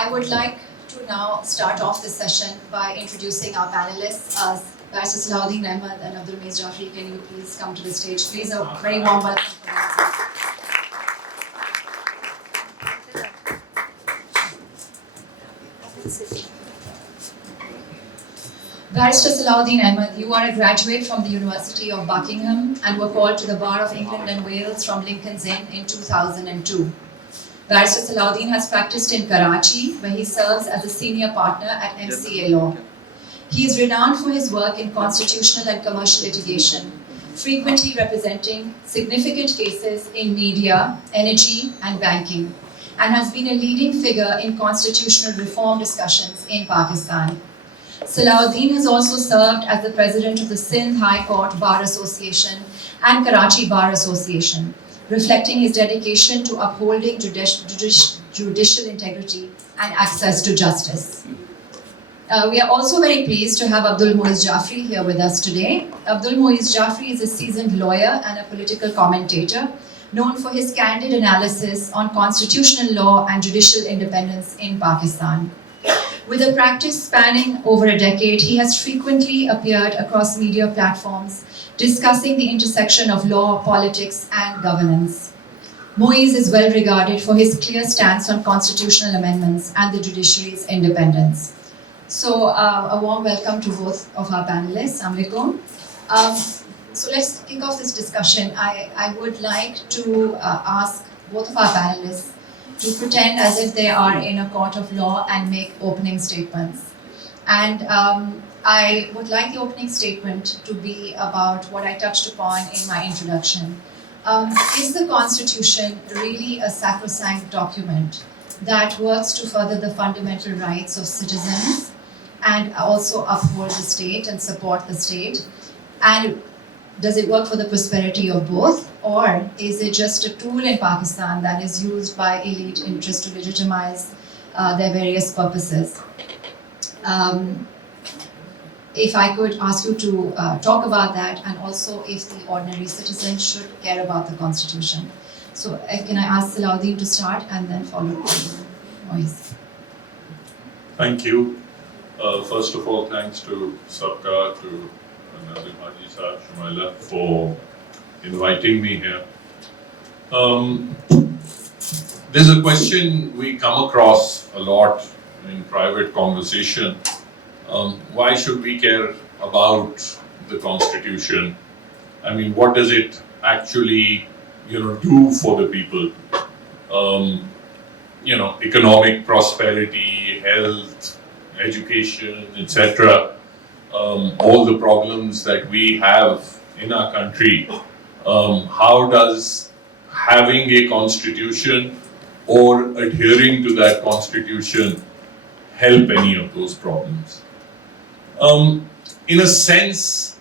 I would like to now start off this session by introducing our panelists. Barrister Salahuddin, Ahmed and Abdul, Jaferii, can you please come to the stage? Please, a very warm welcome for them. Barrister Salahuddin Ahmed, you are a graduate from the University of Buckingham and were called to the Bar of England and Wales from Lincoln's Inn in 2002. Barrister Salahuddin has practiced in Karachi, where he serves as a senior partner at MCA Law. He is renowned for his work in constitutional and commercial litigation, frequently representing significant cases in media, energy, and banking, and has been a leading figure in constitutional reform discussions in Pakistan. Salahuddin has also served as the president of the Sindh High Court Bar Association and Karachi Bar Association, reflecting his dedication to upholding judicial integrity and access to justice. We are also very pleased to have Abdul Moiz Jaferii here with us today. Abdul Moiz Jaferii is a seasoned lawyer and a political commentator, known for his candid analysis on constitutional law and judicial independence in Pakistan. With a practice spanning over a decade, he has frequently appeared across media platforms discussing the intersection of law, politics, and governance. Moiz is well regarded for his clear stance on constitutional amendments and the judiciary's independence. So, a warm welcome to both of our panelists. Assalamu alaikum. So let's kick off this discussion. I would like to ask both of our panelists to pretend as if they are in a court of law and make opening statements. And I would like the opening statement to be about what I touched upon in my introduction. Is the Constitution really a sacrosanct document that works to further the fundamental rights of citizens and also uphold the state and support the state? And does it work for the prosperity of both? Or is it just a tool in Pakistan that is used by elite interests to legitimize their various purposes? If I could ask you to talk about that, and also if the ordinary citizen should care about the Constitution. So can I ask Salahuddin to start and then follow by Moiz? Thank you. First of all, thanks to SABKA, to Nazim Haji Sahib, Shimaila, for inviting me here. There's a question we come across a lot in private conversation. Why should we care about the Constitution? I mean, what does it actually, do for the people? Economic prosperity, health, education, etc. All the problems that we have in our country. How does having a constitution or adhering to that constitution help any of those problems? In a sense,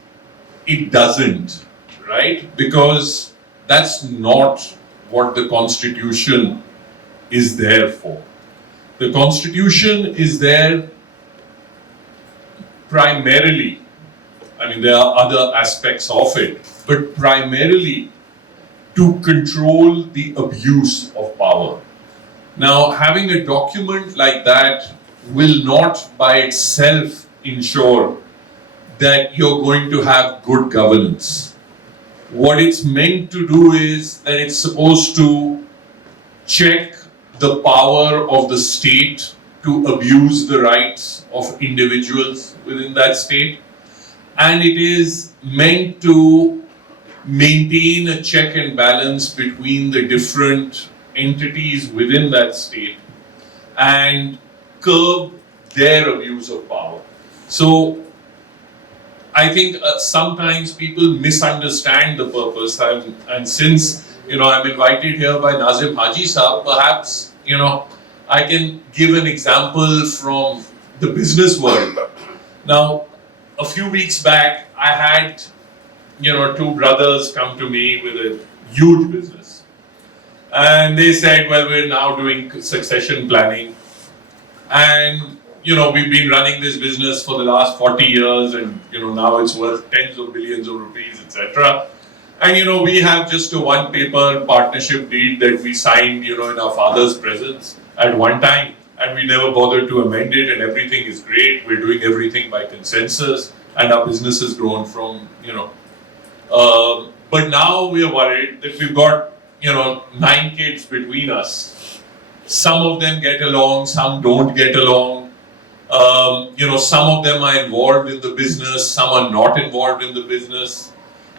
it doesn't, right? Because that's not what the Constitution is there for. The Constitution is there primarily, there are other aspects of it, but primarily to control the abuse of power. Now, having a document like that will not by itself ensure that you're going to have good governance. What it's meant to do is that it's supposed to check the power of the state to abuse the rights of individuals within that state, and it is meant to maintain a check and balance between the different entities within that state and curb their abuse of power. So I think sometimes people misunderstand the purpose, and since I'm invited here by Nazim Haji Sahib, perhaps I can give an example from the business world. Now, a few weeks back, I had, two brothers come to me with a huge business. And they said, well, we're now doing succession planning. And, we've been running this business for the last 40 years and, now it's worth tens of billions of rupees, etc. And, we have just a one-paper partnership deed that we signed, in our father's presence at one time. and we never bothered to amend it, and everything is great. We're doing everything by consensus, and our business has grown from, but now we are worried that we've got, 9 kids between us. Some of them get along, some don't get along. Some of them are involved in the business, some are not involved in the business.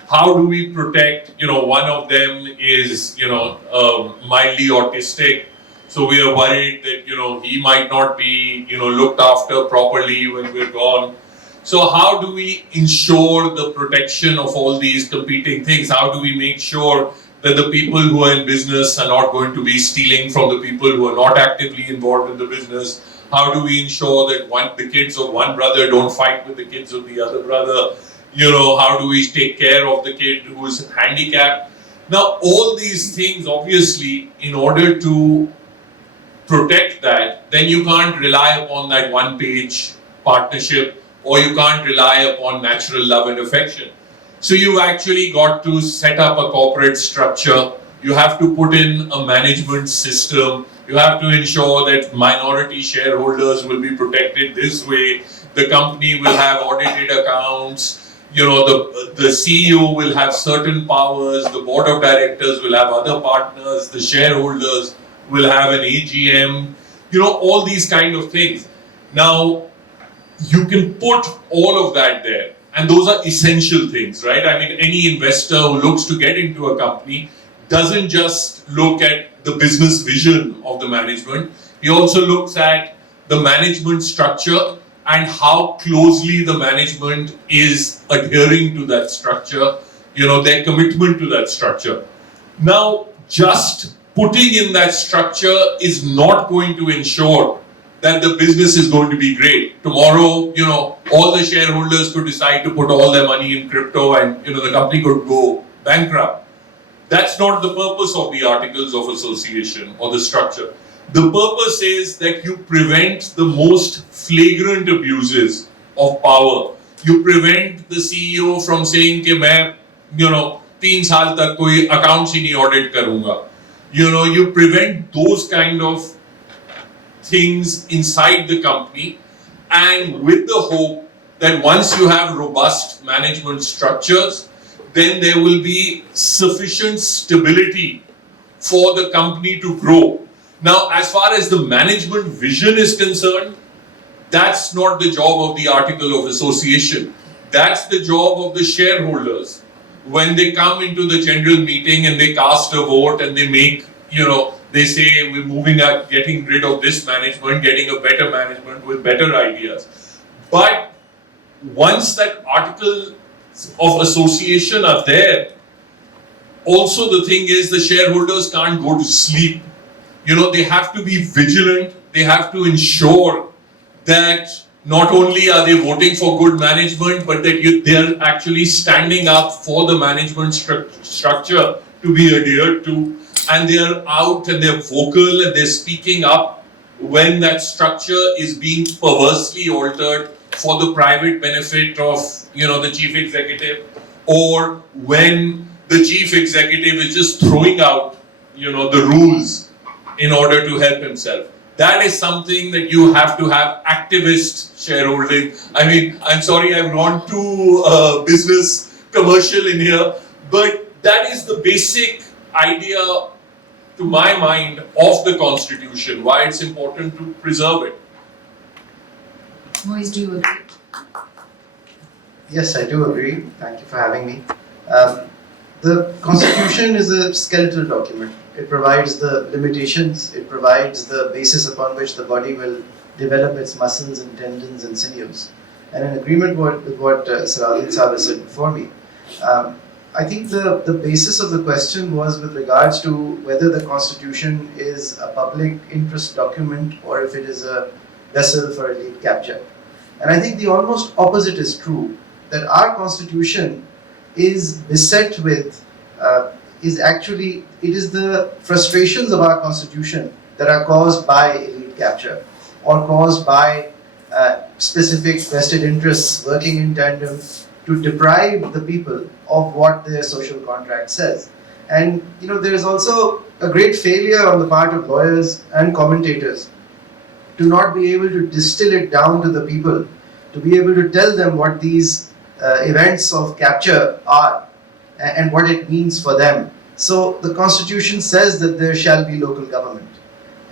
How do we protect, one of them is, mildly autistic. So we are worried that, he might not be, looked after properly when we're gone. So how do we ensure the protection of all these competing things? How do we make sure that the people who are in business are not going to be stealing from the people who are not actively involved in the business? How do we ensure that the kids of one brother don't fight with the kids of the other brother? How do we take care of the kid who is handicapped? Now, all these things, obviously, in order to protect that, then you can't rely upon that one-page partnership, or you can't rely upon natural love and affection. So you've actually got to set up a corporate structure. You have to put in a management system. You have to ensure that minority shareholders will be protected this way. The company will have audited accounts. The CEO will have certain powers. The board of directors will have other partners. The shareholders will have an AGM. All these kind of things. Now, you can put all of that there, and those are essential things, right? I mean, any investor who looks to get into a company doesn't just look at the business vision of the management. He also looks at the management structure and how closely the management is adhering to that structure, their commitment to that structure. Now, just putting in that structure is not going to ensure that the business is going to be great. Tomorrow, all the shareholders could decide to put all their money in crypto and, the company could go bankrupt. That's not the purpose of the articles of association or the structure. The purpose is that you prevent the most flagrant abuses of power. You prevent the CEO from saying कि मैं, 3 साल तक कोई accounts ही नहीं audit करूँगा. You prevent those kind of things inside the company, and with the hope that once you have robust management structures, then there will be sufficient stability for the company to grow. Now, as far as the management vision is concerned, that's not the job of the article of association. That's the job of the shareholders. When they come into the general meeting and they cast a vote and they make, they say we're moving at getting rid of this management, getting a better management with better ideas. But once that article of association are there, also the thing is the shareholders can't go to sleep. They have to be vigilant. They have to ensure that not only are they voting for good management, but that they're actually standing up for the management structure to be adhered to. And they're out and they're vocal and they're speaking up when that structure is being perversely altered for the private benefit of, the chief executive, or when the chief executive is just throwing out, the rules in order to help himself. That is something that you have to have activist shareholding. I mean, I'm sorry I've gone too business commercial in here, but that is the basic idea, to my mind, of the Constitution, why it's important to preserve it. Moiz, do you agree? Yes, I do agree. Thank you for having me. The Constitution is a skeletal document. It provides the limitations, it provides the basis upon which the body will develop its muscles and tendons and sinews. And in agreement with what Salahuddin Saab has said before me, I think the basis of the question was with regards to whether the Constitution is a public interest document or if it is a vessel for elite capture. And I think the almost opposite is true, that our Constitution is beset with, it is the frustrations of our Constitution that are caused by elite capture or caused by specific vested interests working in tandem to deprive the people of what their social contract says. And there is also a great failure on the part of lawyers and commentators to not be able to distill it down to the people, to be able to tell them what these events of capture are and what it means for them. So the constitution says that there shall be local government.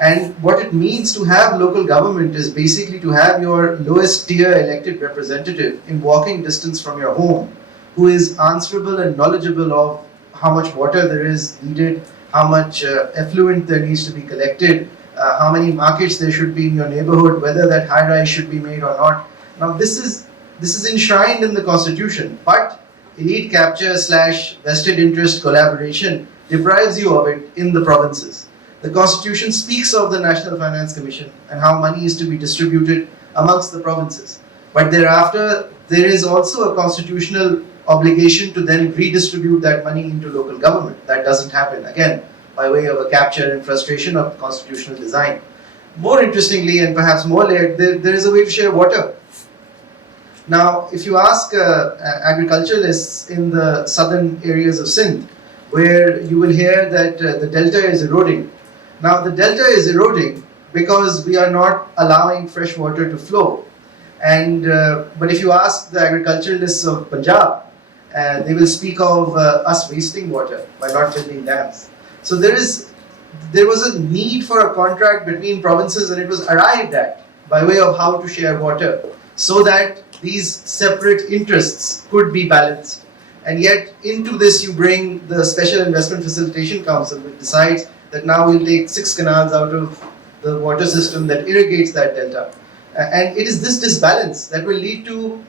And what it means to have local government is basically to have your lowest tier elected representative in walking distance from your home, who is answerable and knowledgeable of how much water there is needed, how much effluent there needs to be collected, how many markets there should be in your neighborhood, whether that high rise should be made or not. Now this is enshrined in the constitution, but elite capture / vested interest collaboration deprives you of it in the provinces. The constitution speaks of the National Finance Commission and how money is to be distributed amongst the provinces. But thereafter, there is also a constitutional obligation to then redistribute that money into local government. That doesn't happen, again, by way of a capture and frustration of constitutional design. More interestingly, and perhaps more layered, there is a way to share water. Now, if you ask agriculturalists in the southern areas of Sindh, where you will hear that the delta is eroding. Now, the delta is eroding because we are not allowing fresh water to flow. And but if you ask the agriculturalists of Punjab, they will speak of us wasting water by not building dams. So there was a need for a contract between provinces, and it was arrived at by way of how to share water, so that these separate interests could be balanced. And yet into this you bring the Special Investment Facilitation Council, which decides that now we'll take 6 canals out of the water system that irrigates that delta. And it is this disbalance that will lead to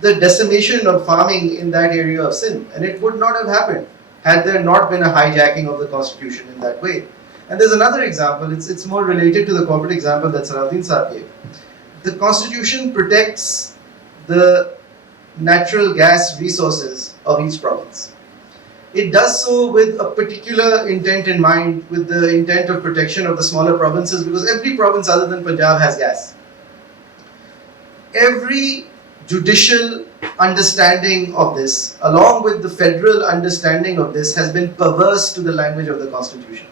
the decimation of farming in that area of Sindh. And it would not have happened had there not been a hijacking of the constitution in that way. And there's another example, it's more related to the corporate example that Salahuddin Saab gave. The constitution protects the natural gas resources of each province. It does so with a particular intent in mind, with the intent of protection of the smaller provinces, because every province other than Punjab has gas. Every judicial understanding of this, along with the federal understanding of this, has been perverse to the language of the constitution.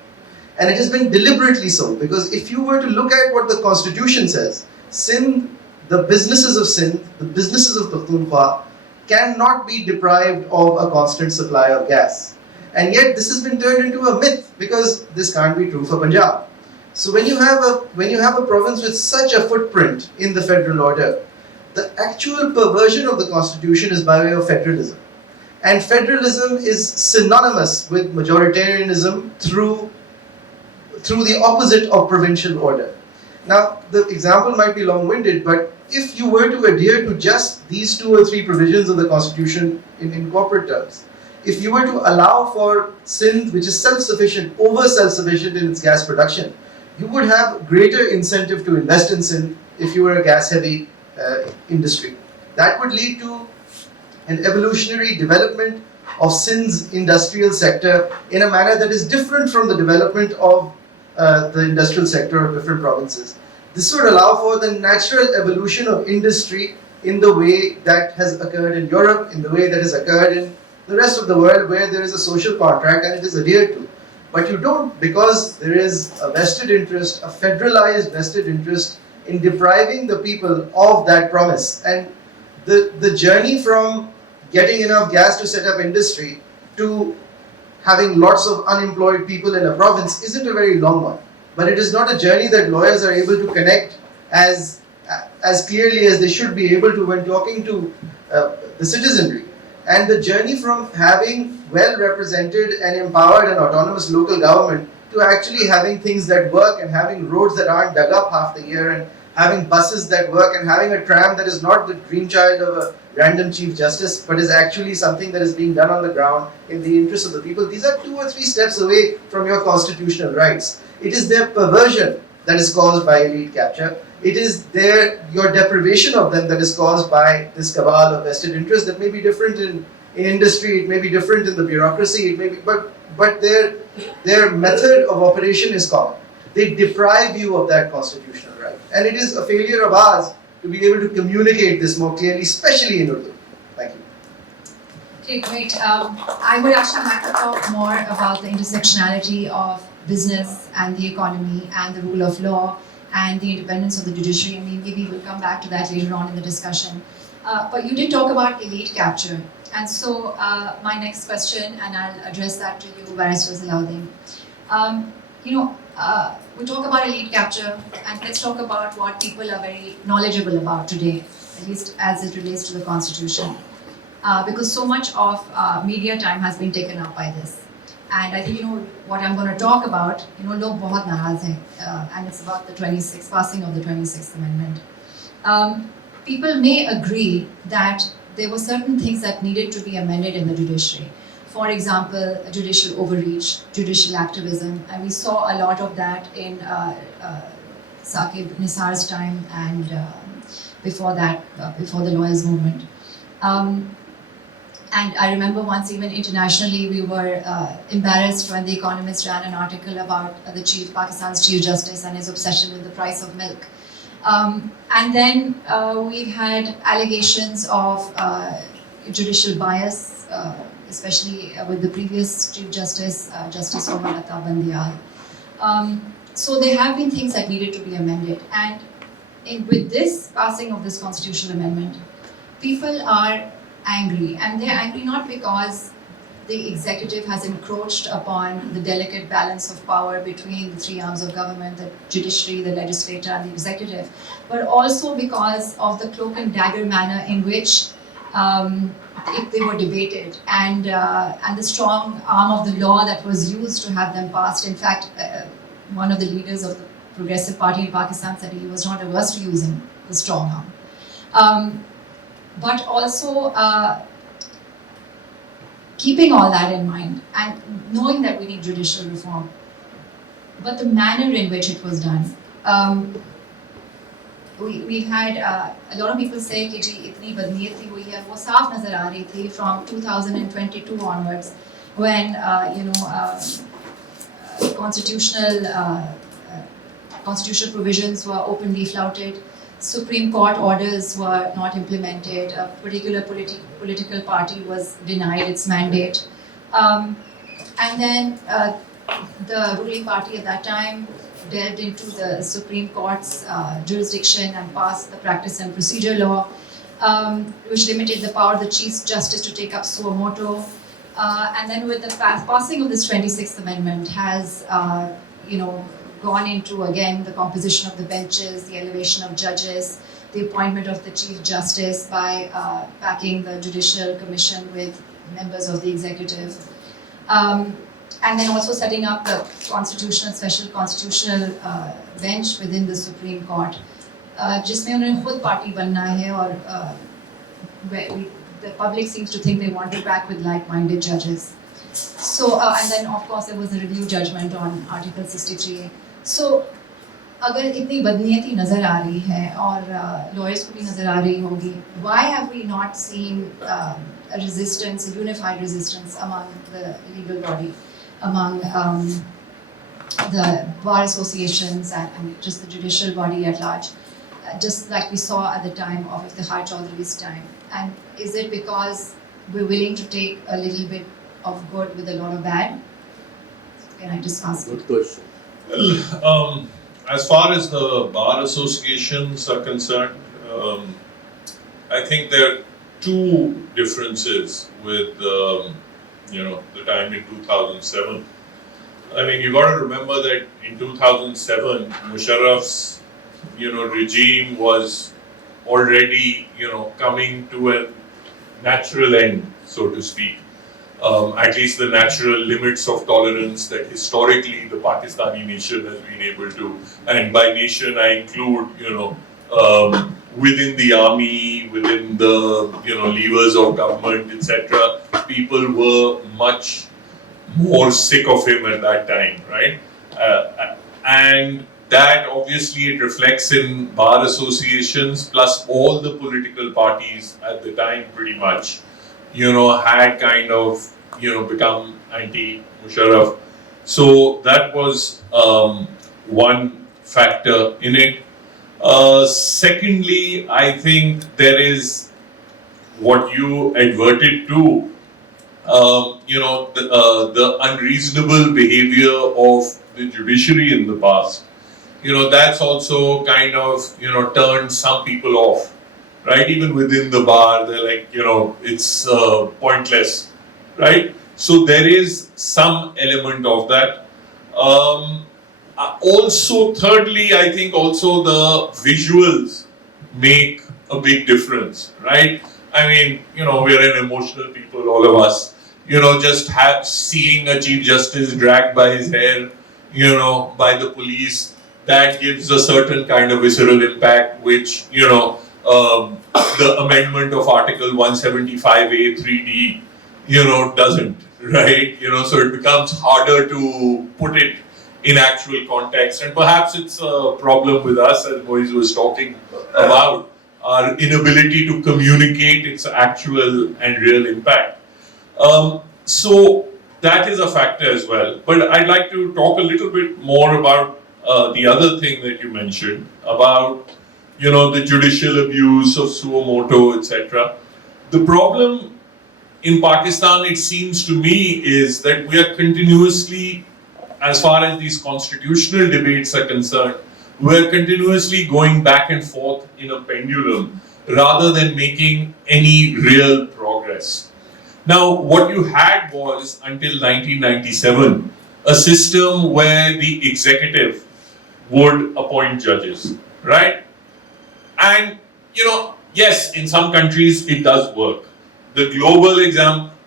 And it has been deliberately so, because if you were to look at what the constitution says, Sindh, the businesses of Sindh, the businesses of Pakhtunkhwa, cannot be deprived of a constant supply of gas. And yet this has been turned into a myth, because this can't be true for Punjab. So when you have a province with such a footprint in the federal order, the actual perversion of the constitution is by way of federalism. And federalism is synonymous with majoritarianism through the opposite of provincial order. Now, the example might be long-winded, but if you were to adhere to just these 2 or 3 provisions of the constitution in corporate terms, if you were to allow for Sindh, which is self-sufficient, over-self-sufficient in its gas production, you would have greater incentive to invest in Sindh if you were a gas-heavy industry. That would lead to an evolutionary development of Sindh's industrial sector in a manner that is different from the development of the industrial sector of different provinces. This would allow for the natural evolution of industry in the way that has occurred in Europe, in the way that has occurred in the rest of the world, where there is a social contract and it is adhered to. But you don't, because there is a vested interest, a federalized vested interest in depriving the people of that promise. And the journey from getting enough gas to set up industry to having lots of unemployed people in a province isn't a very long one. But it is not a journey that lawyers are able to connect as clearly as they should be able to when talking to the citizenry. And the journey from having well-represented and empowered and autonomous local government to actually having things that work and having roads that aren't dug up half the year and having buses that work and having a tram that is not the dream child of a random chief justice, but is actually something that is being done on the ground in the interest of the people. These are 2 or 3 steps away from your constitutional rights. It is their perversion that is caused by elite capture. It is your deprivation of them that is caused by this cabal of vested interest that may be different in industry, it may be different in the bureaucracy, it may be, but their method of operation is common. They deprive you of that constitutional right. And it is a failure of ours to be able to communicate this more clearly, especially in Urdu. Thank you. Okay, great. I would actually like to talk more about the intersectionality of business and the economy and the rule of law and the independence of the judiciary, and maybe we'll come back to that later on in the discussion. But you did talk about elite capture, and so my next question, and I'll address that to you, Barrister Salahuddin. We talk about elite capture, and let's talk about what people are very knowledgeable about today, at least as it relates to the Constitution. Because so much of media time has been taken up by this. And I think, what I'm going to talk about, log bahut naraaz hain, and it's about the 26th, passing of the 26th Amendment. People may agree that there were certain things that needed to be amended in the judiciary. For example, judicial overreach, judicial activism, and we saw a lot of that in Saqib Nisar's time and before that, before the lawyers' movement. And I remember once even internationally we were embarrassed when The Economist ran an article about Pakistan's Chief Justice and his obsession with the price of milk. And then we've had allegations of judicial bias, especially with the previous Chief Justice, Justice Omar Atta Bandiyal. So there have been things that needed to be amended. And with this passing of this constitutional amendment, people are angry. And they're angry not because the executive has encroached upon the delicate balance of power between the three arms of government, the judiciary, the legislature, and the executive, but also because of the cloak and dagger manner in which they were debated, and the strong arm of the law that was used to have them passed. In fact, one of the leaders of the Progressive Party in Pakistan said he was not averse to using the strong arm. But also, keeping all that in mind and knowing that we need judicial reform, but the manner in which it was done. We've had a lot of people say कि जी इतनी बदनीयती हुई है, वो साफ नजर आ रही थी from 2022 onwards, when constitutional provisions were openly flouted. Supreme Court orders were not implemented. A particular political party was denied its mandate. And then the ruling party at that time delved into the Supreme Court's jurisdiction and passed the Practice and Procedure Law, which limited the power of the Chief Justice to take up suo motu. And then with the passing of this 26th Amendment has, gone into, again, the composition of the benches, the elevation of judges, the appointment of the Chief Justice by backing the Judicial Commission with members of the executive. And then also setting up the special constitutional bench within the Supreme Court, जिसमें उन्हें खुद party बनना है, और the public seems to think they want to back with like-minded judges. So, and then of course there was a review judgment on Article 63. So, अगर इतनी बदनीयती नजर आ रही है और lawyers को भी नजर आ रही होगी, why have we not seen a resistance, a unified resistance among the legal body, among the bar associations and just the judicial body at large, just like we saw at the time of Iftikhar Choudhry's time? And is it because we're willing to take a little bit of good with a lot of bad? Can I just ask? Good question. Well, as far as the bar associations are concerned, I think there are two differences with the time in 2007. I mean, you got to remember that in 2007, Musharraf's regime was already coming to a natural end, so to speak. At least the natural limits of tolerance that historically the Pakistani nation has been able to, and by nation I include within the army, within the levers of government, etc. People were much more sick of him at that time, right? And that obviously it reflects in bar associations, plus all the political parties at the time pretty much had kind of become anti-Musharraf. So that was one factor in it. Secondly, I think there is what you adverted to, the unreasonable behavior of the judiciary in the past. that's also kind of, turned some people off, right? Even within the bar, they're like, it's pointless, right? So there is some element of that. Also, thirdly, I think also the visuals make a big difference, right? I mean, we're an emotional people, all of us. Just seeing a Chief Justice dragged by his hair, by the police, that gives a certain kind of visceral impact, which, the amendment of Article 175A 3D, doesn't, right? So it becomes harder to put it in actual context. And perhaps it's a problem with us, as Moiz was talking about, our inability to communicate its actual and real impact. So that is a factor as well. But I'd like to talk a little bit more about the other thing that you mentioned about, the judicial abuse of suo motu, etc. The problem in Pakistan, it seems to me, is that we are continuously, as far as these constitutional debates are concerned, we're continuously going back and forth in a pendulum rather than making any real progress. Now, what you had was, until 1997, a system where the executive would appoint judges, right? And, yes, in some countries it does work. The global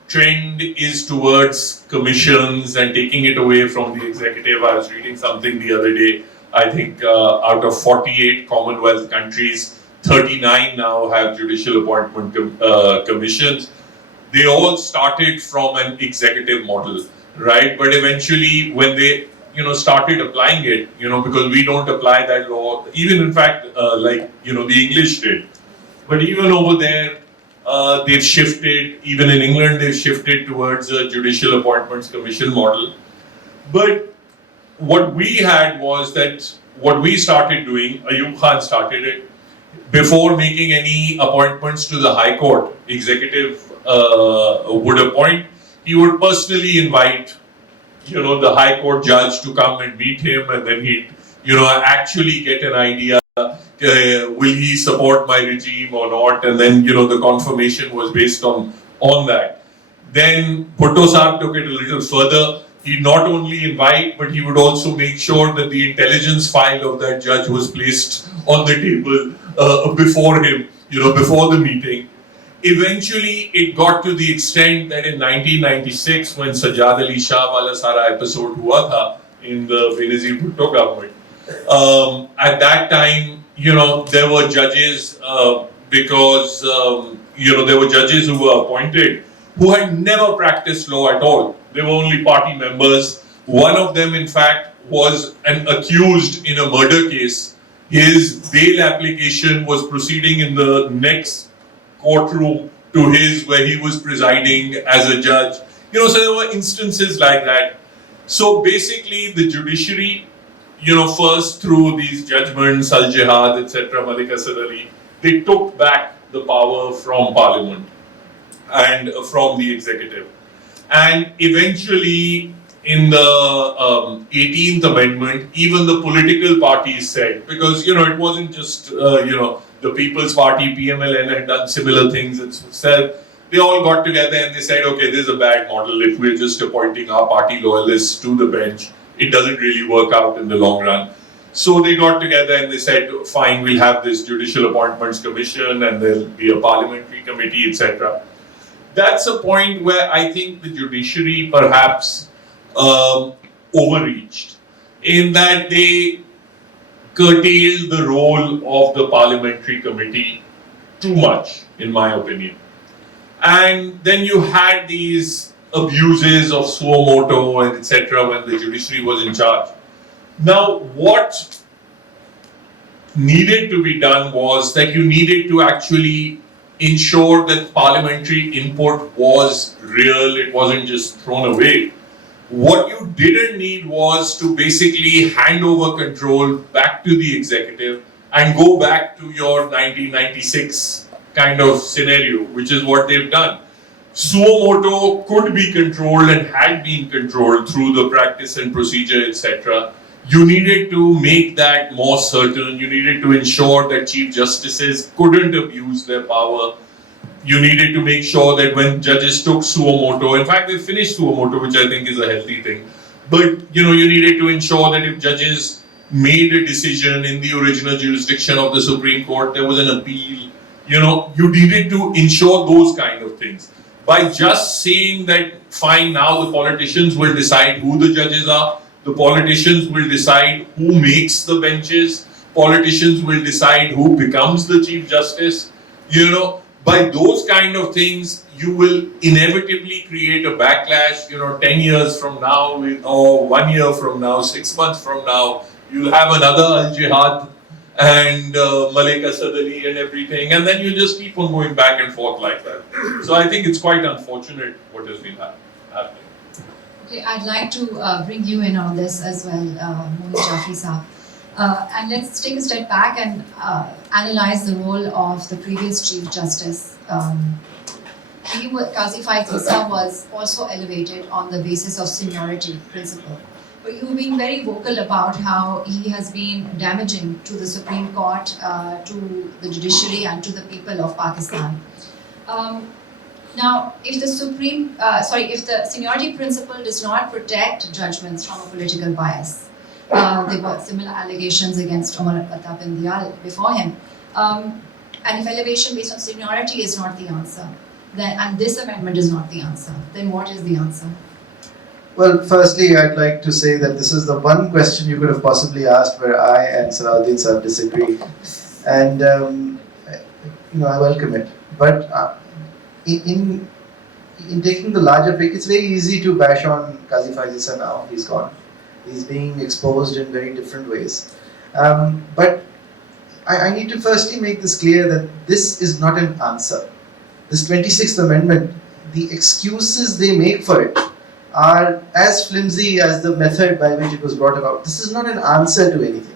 trend is towards commissions and taking it away from the executive. I was reading something the other day. I think out of 48 Commonwealth countries, 39 now have judicial appointment commissions. They all started from an executive model, right? But eventually, when they started applying it, because we don't apply that law, even in fact, the English did. But even over there, they've shifted, even in England, they've shifted towards a judicial appointments commission model. But what we had was that what we started doing, Ayub Khan started it, before making any appointments to the High Court, executive would appoint, he would personally invite, the High Court judge to come and meet him, and then he'd, actually get an idea, will he support my regime or not, and then, the confirmation was based on that. Then Bhutto Sahib took it a little further. He'd not only invite, but he would also make sure that the intelligence file of that judge was placed on the table before him, before the meeting. Eventually, it got to the extent that in 1996, when Sajjad Ali Shah wala sara episode hua tha in the Benazir Bhutto government, at that time, there were judges because, there were judges who were appointed who had never practiced law at all. They were only party members. One of them, in fact, was an accused in a murder case. His bail application was proceeding in the next courtroom to his, where he was presiding as a judge. So there were instances like that. So basically, the judiciary, first through these judgments, Al Jihad, etc., Malik Asad Ali, they took back the power from Parliament and from the executive. And eventually, in the 18th Amendment, even the political parties said, because, it wasn't just, the People's Party, PMLN had done similar things itself. They all got together and they said, okay, this is a bad model. If we're just appointing our party loyalists to the bench, it doesn't really work out in the long run. So they got together and they said, fine, we'll have this Judicial Appointments Commission and there'll be a parliamentary committee, etc. That's a point where I think the judiciary perhaps overreached, in that they curtailed the role of the parliamentary committee too much, in my opinion. And then you had these abuses of suo motu and etc. when the judiciary was in charge. Now, what needed to be done was that you needed to actually ensure that parliamentary input was real, it wasn't just thrown away. What you didn't need was to basically hand over control back to the executive and go back to your 1996 kind of scenario, which is what they've done. Suo motu could be controlled and had been controlled through the practice and procedure, etc. You needed to make that more certain. You needed to ensure that chief justices couldn't abuse their power. You needed to make sure that when judges took suo moto, in fact, they finished suo moto, which I think is a healthy thing. But you needed to ensure that if judges made a decision in the original jurisdiction of the Supreme Court, there was an appeal. You needed to ensure those kind of things. By just saying that, fine, now the politicians will decide who the judges are, the politicians will decide who makes the benches, politicians will decide who becomes the Chief Justice, by those kind of things, you will inevitably create a backlash, 10 years from now, or 1 year from now, 6 months from now, you'll have another Al-Jihad and Malika Sadali and everything, and then you just keep on going back and forth like that. So I think it's quite unfortunate what has been happening. Okay, I'd like to bring you in on this as well, Moiz Jaferii Saab. And let's take a step back and analyze the role of the previous Chief Justice. Qazi Faiz Issa was also elevated on the basis of seniority principle. But you've been very vocal about how he has been damaging to the Supreme Court, to the judiciary and to the people of Pakistan. Now, if the seniority principle does not protect judgments from a political bias, there were similar allegations against Umar Al-Khattab and Diyal before him. And if elevation based on seniority is not the answer, and this amendment is not the answer, then what is the answer? Well, firstly, I'd like to say that this is the one question you could have possibly asked where I and Salahuddin Saab disagree. And, I welcome it. But in taking the larger pic, it's very easy to bash on Qazi Faiz Issa now. He's gone. He's being exposed in very different ways. But I need to firstly make this clear that this is not an answer. This 26th Amendment, the excuses they make for it are as flimsy as the method by which it was brought about. This is not an answer to anything.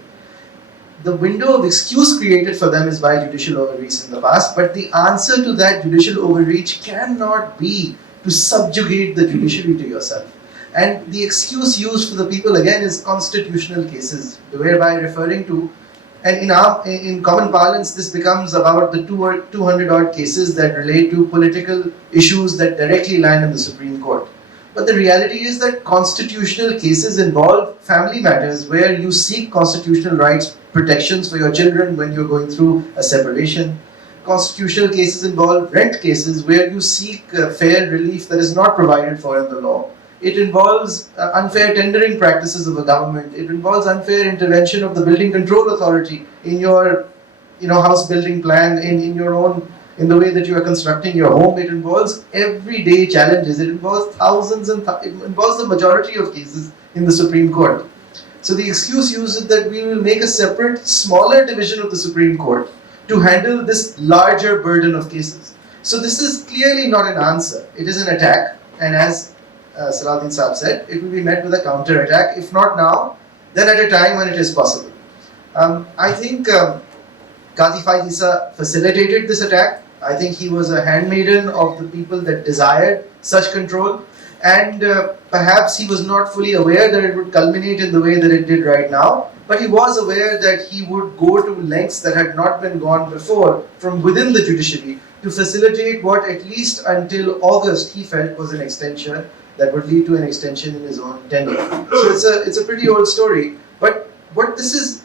The window of excuse created for them is by judicial overreach in the past, but the answer to that judicial overreach cannot be to subjugate the judiciary to yourself. And the excuse used for the people again is constitutional cases, whereby referring to, and in common parlance, this becomes about the 200 odd cases that relate to political issues that directly land in the Supreme Court. But the reality is that constitutional cases involve family matters where you seek constitutional rights protections for your children when you're going through a separation. Constitutional cases involve rent cases where you seek fair relief that is not provided for in the law. It involves unfair tendering practices of a government. It involves unfair intervention of the building control authority in your house building plan, in the way that you are constructing your home. It involves everyday challenges. It involves it involves the majority of cases in the Supreme Court. So the excuse used is that we will make a separate, smaller division of the Supreme Court to handle this larger burden of cases. So this is clearly not an answer. It is an attack, and as Salahuddin Saab said, it will be met with a counter-attack, if not now, then at a time when it is possible. I think Qazi Faiz Issa facilitated this attack. I think he was a handmaiden of the people that desired such control, and perhaps he was not fully aware that it would culminate in the way that it did right now, but he was aware that he would go to lengths that had not been gone before from within the judiciary to facilitate what, at least until August, he felt was an extension that would lead to an extension in his own tenure. So it's a pretty old story. But what this is,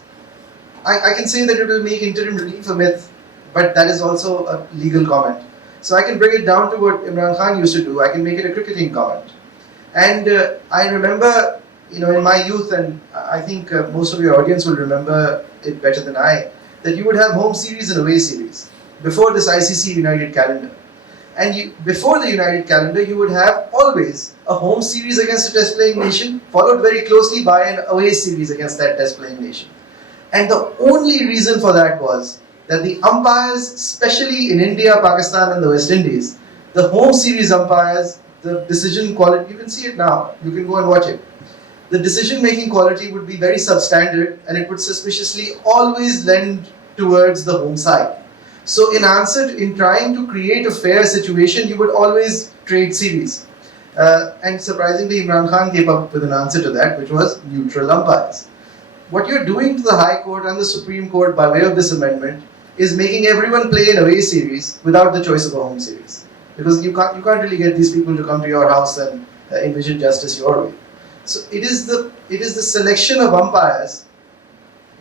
I can say that it will make interim relief a myth, but that is also a legal comment. So I can bring it down to what Imran Khan used to do. I can make it a cricketing comment. And I remember, in my youth, and I think most of your audience will remember it better than I, that you would have home series and away series before this ICC United calendar. And before the United calendar, you would have always a home series against a test-playing nation, followed very closely by an away series against that test-playing nation. And the only reason for that was that the umpires, especially in India, Pakistan and the West Indies, the home series umpires, the decision quality, you can see it now, you can go and watch it. The decision-making quality would be very substandard, and it would suspiciously always lend towards the home side. So in trying to create a fair situation, you would always trade series. And surprisingly, Imran Khan came up with an answer to that, which was neutral umpires. what you're doing to the High Court and the Supreme Court by way of this amendment is making everyone play an away series without the choice of a home series. Because you can't really get these people to come to your house and envision justice your way. So it is the selection of umpires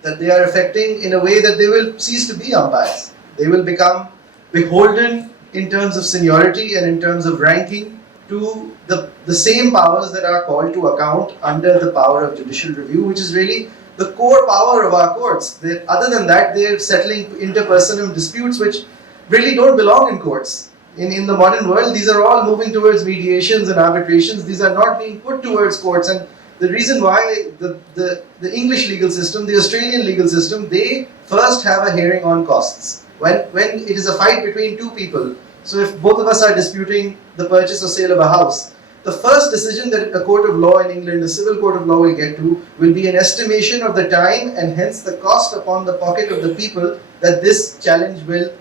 that they are affecting in a way that they will cease to be umpires. They will become beholden in terms of seniority and in terms of ranking to the same powers that are called to account under the power of judicial review, which is really the core power of our courts. Other than that, they're settling interpersonal disputes which really don't belong in courts. In the modern world, these are all moving towards mediations and arbitrations. These are not being put towards courts. And the reason why the English legal system, the Australian legal system, they first have a hearing on costs. When it is a fight between two people, so if both of us are disputing the purchase or sale of a house, the first decision that a court of law in England, a civil court of law will get to, will be an estimation of the time and hence the cost upon the pocket of the people that this challenge will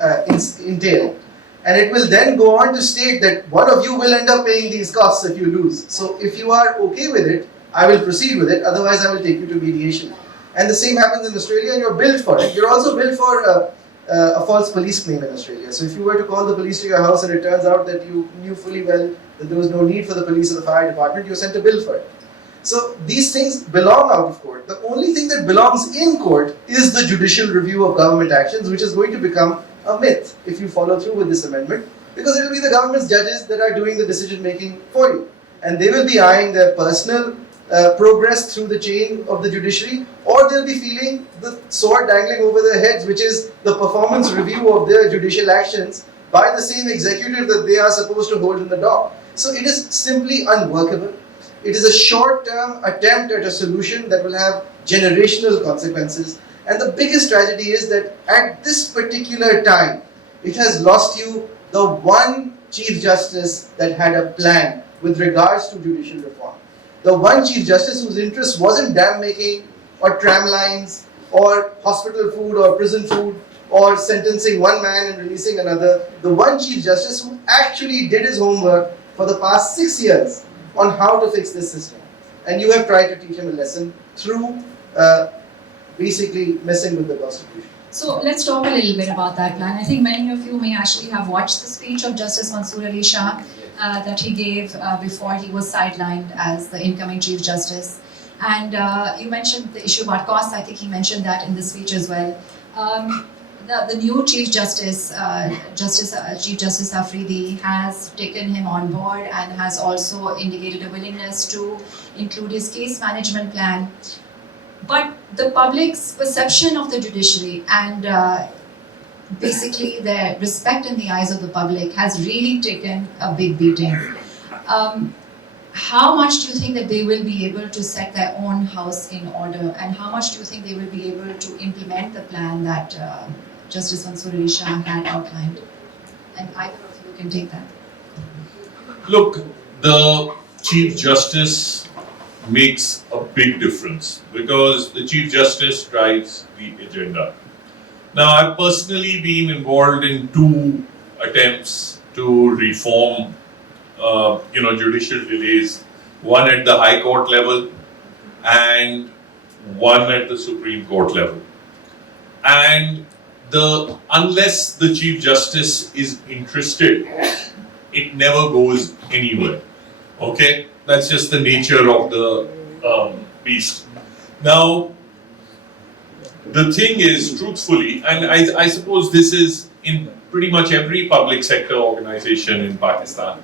entail. And it will then go on to state that one of you will end up paying these costs if you lose. So if you are okay with it, I will proceed with it, otherwise I will take you to mediation. And the same happens in Australia, and you're billed for it. You're also billed for a false police claim in Australia. So if you were to call the police to your house and it turns out that you knew fully well that there was no need for the police or the fire department, you're sent a bill for it. So these things belong out of court. The only thing that belongs in court is the judicial review of government actions, which is going to become a myth if you follow through with this amendment, because it will be the government's judges that are doing the decision making for you, and they will be eyeing their personal progress through the chain of the judiciary, or they'll be feeling the sword dangling over their heads, which is the performance review of their judicial actions by the same executive that they are supposed to hold in the dock. So it is simply unworkable. It is a short-term attempt at a solution that will have generational consequences. And the biggest tragedy is that at this particular time, it has lost you the one Chief Justice that had a plan with regards to judicial reform. The one Chief Justice whose interest wasn't dam making or tram lines or hospital food or prison food or sentencing one man and releasing another. The one Chief Justice who actually did his homework for the past 6 years on how to fix this system. And you have tried to teach him a lesson through basically messing with the Constitution. So let's talk a little bit about that plan. I think many of you may actually have watched the speech of Justice Mansoor Ali Shah that he gave before he was sidelined as the incoming Chief Justice. And you mentioned the issue about costs. I think he mentioned that in the speech as well. The new Chief Justice, Chief Justice Jaferii, has taken him on board and has also indicated a willingness to include his case management plan. But the public's perception of the judiciary and basically their respect in the eyes of the public has really taken a big beating. How much do you think that they will be able to set their own house in order, and how much do you think they will be able to implement the plan that Justice Mansoor Ali Shah had outlined? And either of you can take that. Look, the Chief Justice makes a big difference because the Chief Justice drives the agenda. Now, I've personally been involved in 2 attempts to reform judicial delays, one at the High Court level and one at the Supreme Court level. And unless the Chief Justice is interested, it never goes anywhere. Okay? That's just the nature of the beast. Now, the thing is, truthfully, and I suppose this is in pretty much every public sector organization in Pakistan,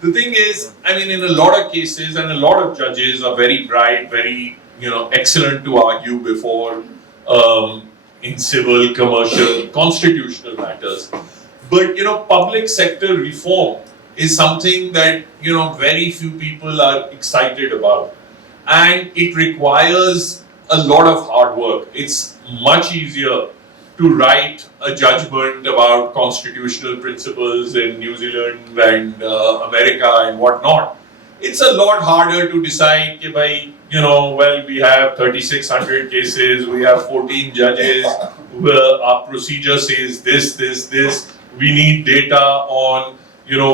the thing is, I mean, in a lot of cases, and a lot of judges are very bright, very, excellent to argue before in civil, commercial, constitutional matters. But, public sector reform is something that, very few people are excited about. And it requires a lot of hard work. It's much easier to write a judgment about constitutional principles in New Zealand and America and whatnot. It's a lot harder to decide, we have 3,600 cases, we have 14 judges, our procedure says this. We need data on,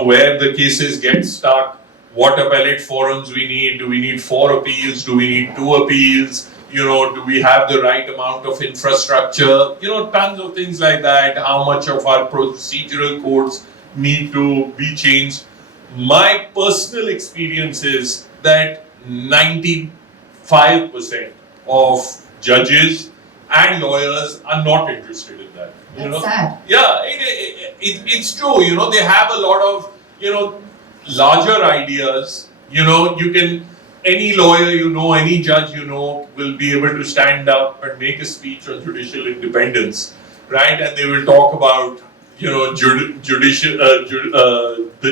where the cases get stuck, what appellate forums we need. Do we need 4 appeals? Do we need 2 appeals? Do we have the right amount of infrastructure? Tons of things like that. How much of our procedural codes need to be changed? My personal experience is that 95% of judges and lawyers are not interested in that. That's sad. Yeah, it's true. They have a lot of, larger ideas. You can, any lawyer, any judge, will be able to stand up and make a speech on judicial independence, right? And they will talk about, the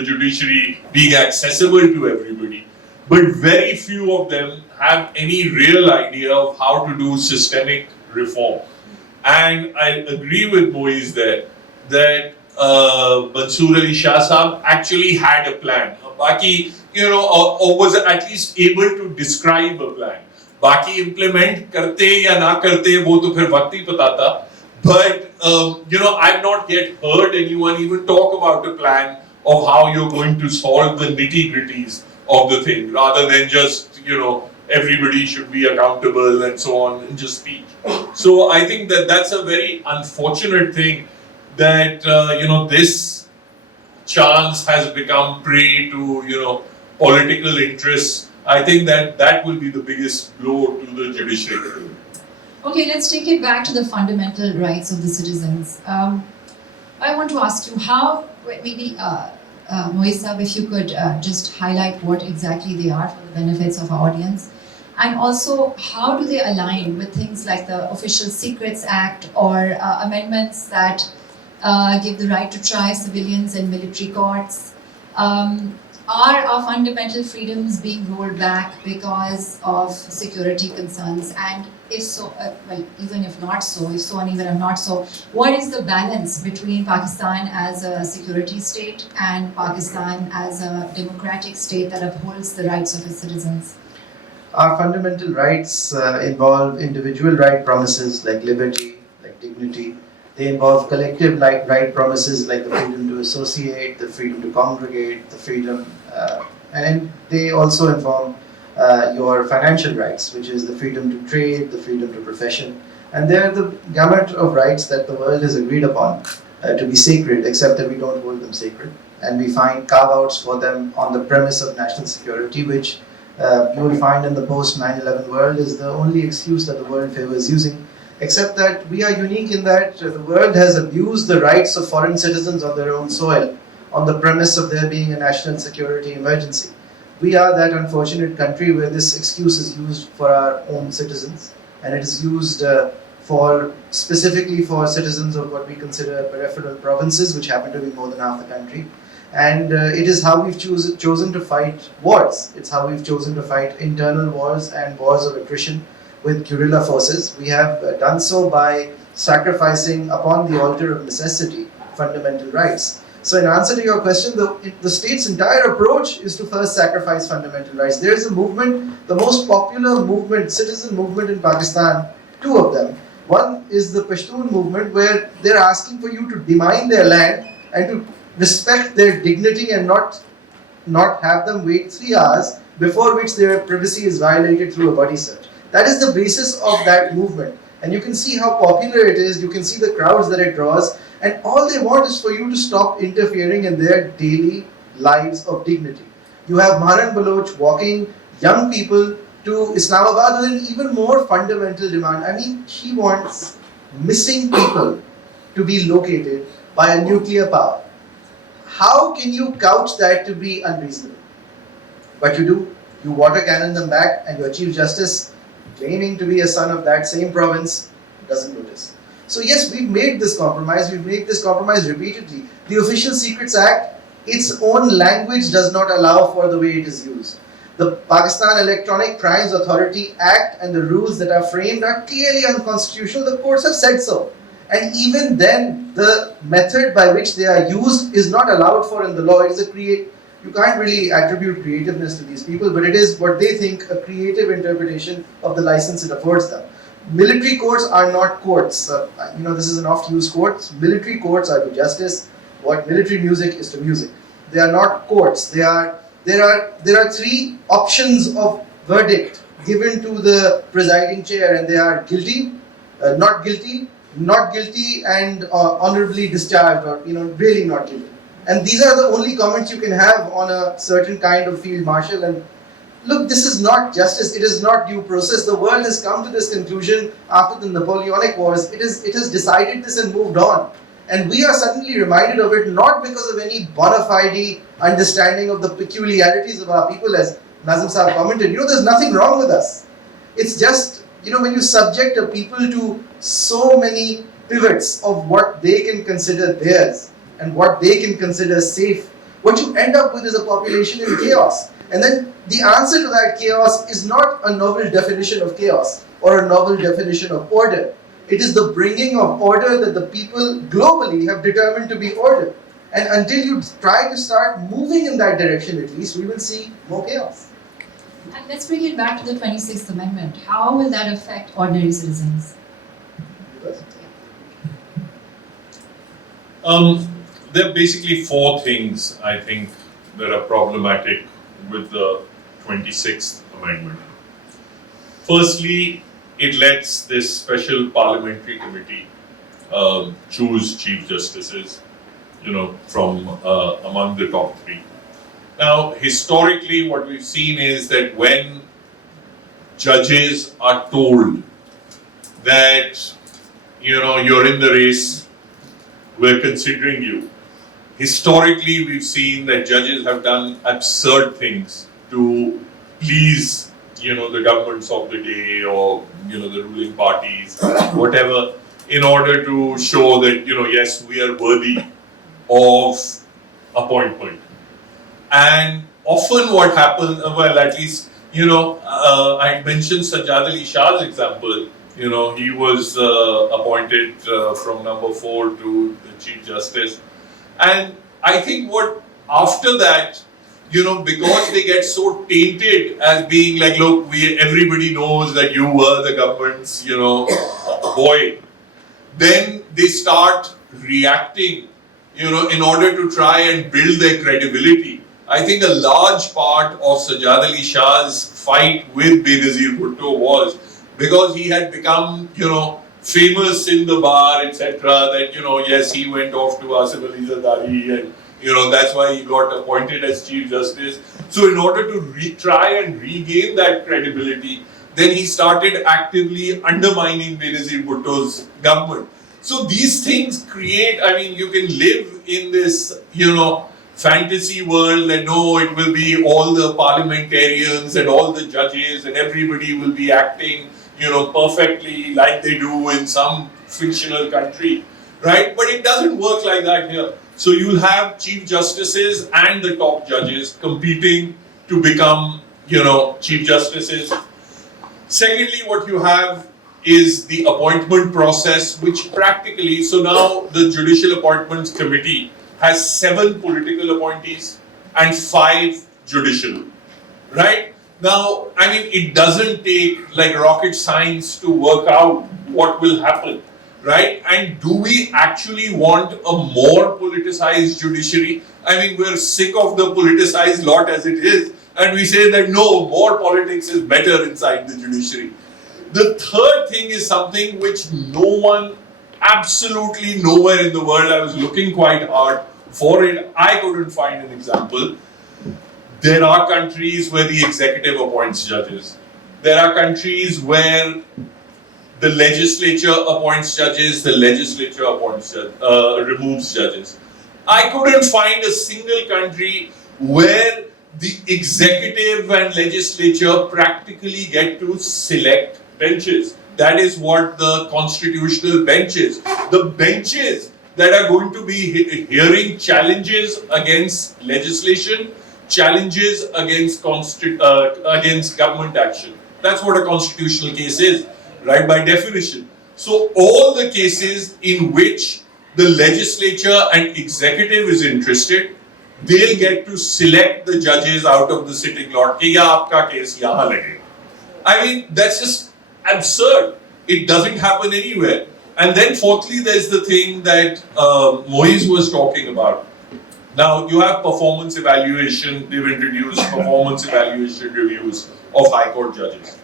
judiciary being accessible to everybody. But very few of them have any real idea of how to do systemic reform. And I agree with Moiz there that Mansoor Ali Shah Sahab actually had a plan. Baki, or was at least able to describe a plan. Baki implement karte ya na karte, wo to phir waqt hi patata. But, I've not yet heard anyone even talk about a plan of how you're going to solve the nitty-gritties of the thing, rather than just, everybody should be accountable and so on, and just speak. So I think that that's a very unfortunate thing that, this chance has become prey to, political interests. I think that will be the biggest blow to the judiciary. Okay, let's take it back to the fundamental rights of the citizens. I want to ask you how, maybe Moiz Sahab, if you could just highlight what exactly they are for the benefits of our audience. And also, how do they align with things like the Official Secrets Act or amendments that give the right to try civilians in military courts? Are our fundamental freedoms being rolled back because of security concerns? And if so, even if not so, if so and even if not so, what is the balance between Pakistan as a security state and Pakistan as a democratic state that upholds the rights of its citizens? Our fundamental rights involve individual right promises like liberty, like dignity. They involve collective right promises like the freedom to associate, the freedom to congregate, the freedom, and they also inform your financial rights, which is the freedom to trade, the freedom to profession. And they are the gamut of rights that the world has agreed upon to be sacred, except that we don't hold them sacred. And we find carve-outs for them on the premise of national security, which you will find in the post-9/11 world is the only excuse that the world favors using, except that we are unique in that the world has abused the rights of foreign citizens on their own soil on the premise of there being a national security emergency. We are that unfortunate country where this excuse is used for our own citizens, and it is used specifically for citizens of what we consider peripheral provinces, which happen to be more than half the country. And it is how we've chosen to fight wars. It's how we've chosen to fight internal wars and wars of attrition with guerrilla forces. We have done so by sacrificing upon the altar of necessity fundamental rights. So in answer to your question, the state's entire approach is to first sacrifice fundamental rights. There is a movement, the most popular movement, citizen movement in Pakistan, two of them. One is the Pashtun movement, where they're asking for you to demine their land and to respect their dignity and not have them wait 3 hours, before which their privacy is violated through a body search. That is the basis of that movement. And you can see how popular it is, you can see the crowds that it draws, and all they want is for you to stop interfering in their daily lives of dignity. You have Maharan Baloch walking young people to Islamabad with an even more fundamental demand. I mean, he wants missing people to be located by a nuclear power. How can you couch that to be unreasonable? But you do. You water cannon them back, and your Chief Justice, claiming to be a son of that same province, doesn't notice. So yes, we've made this compromise. We've made this compromise repeatedly. The Official Secrets Act, its own language does not allow for the way it is used. The Pakistan Electronic Crimes Authority Act and the rules that are framed are clearly unconstitutional. The courts have said so. And even then, the method by which they are used is not allowed for in the law. It is you can't really attribute creativeness to these people, but it is what they think a creative interpretation of the license it affords them. Military courts are not courts. This is an oft-used quote. Military courts are to justice what military music is to music. They are not courts. There are 3 options of verdict given to the presiding chair and they are guilty, not guilty, not guilty, and honorably discharged, or really not guilty. And these are the only comments you can have on a certain kind of field marshal. And look, this is not justice. It is not due process. The world has come to this conclusion after the Napoleonic Wars. It has decided this and moved on. And we are suddenly reminded of it not because of any bona fide understanding of the peculiarities of our people, as Nazim Saab commented. There's nothing wrong with us. It's just, when you subject a people to so many pivots of what they can consider theirs and what they can consider safe, what you end up with is a population in chaos. And then the answer to that chaos is not a novel definition of chaos or a novel definition of order. It is the bringing of order that the people globally have determined to be order. And until you try to start moving in that direction, at least, we will see more chaos. And let's bring it back to the 26th Amendment. How will that affect ordinary citizens? There are basically four things, I think, that are problematic with the 26th Amendment. Firstly, it lets this special parliamentary committee choose chief justices, from among the top three. Now, historically, what we've seen is that when judges are told that, you're in the race, we're considering you. Historically, we've seen that judges have done absurd things to please, the governments of the day or, the ruling parties, whatever, in order to show that, yes, we are worthy of appointment. And often what happens, well, at least, I mentioned Sajjad Ali Shah's example. He was appointed from number 4 to the Chief Justice. And I think after that, because they get so tainted as being like, look, everybody knows that you were the government's, boy, then they start reacting, in order to try and build their credibility. I think a large part of Sajjad Ali Shah's fight with Benazir Bhutto was because he had become, famous in the bar, etc. That, yes, he went off to Asif Ali Zardari and, that's why he got appointed as Chief Justice. So in order to try and regain that credibility, then he started actively undermining Benazir Bhutto's government. So these things create, you can live in this, fantasy world that no, it will be all the parliamentarians and all the judges and everybody will be acting, perfectly like they do in some fictional country, right? But it doesn't work like that here. So you'll have chief justices and the top judges competing to become, chief justices. Secondly, what you have is the appointment process, which practically, so now the Judicial Appointments Committee has 7 political appointees and 5 judicial, right? Now, it doesn't take like rocket science to work out what will happen, right? And do we actually want a more politicized judiciary? We're sick of the politicized lot as it is, and we say that no, more politics is better inside the judiciary. The third thing is something which no one, absolutely nowhere in the world, I was looking quite hard for it, I couldn't find an example. There are countries where the executive appoints judges. There are countries where the legislature appoints judges, the legislature appoints removes judges. I couldn't find a single country where the executive and legislature practically get to select benches. That is what the constitutional bench is. The benches that are going to be hearing challenges against legislation, challenges against government action. That's what a constitutional case is, right, by definition. So all the cases in which the legislature and executive is interested, they'll get to select the judges out of the sitting lot. Ki ya aapka case yahan lage. That's just absurd. It doesn't happen anywhere. And then fourthly, there's the thing that Moiz was talking about. Now, you have performance evaluation, they've introduced performance evaluation reviews of High Court judges.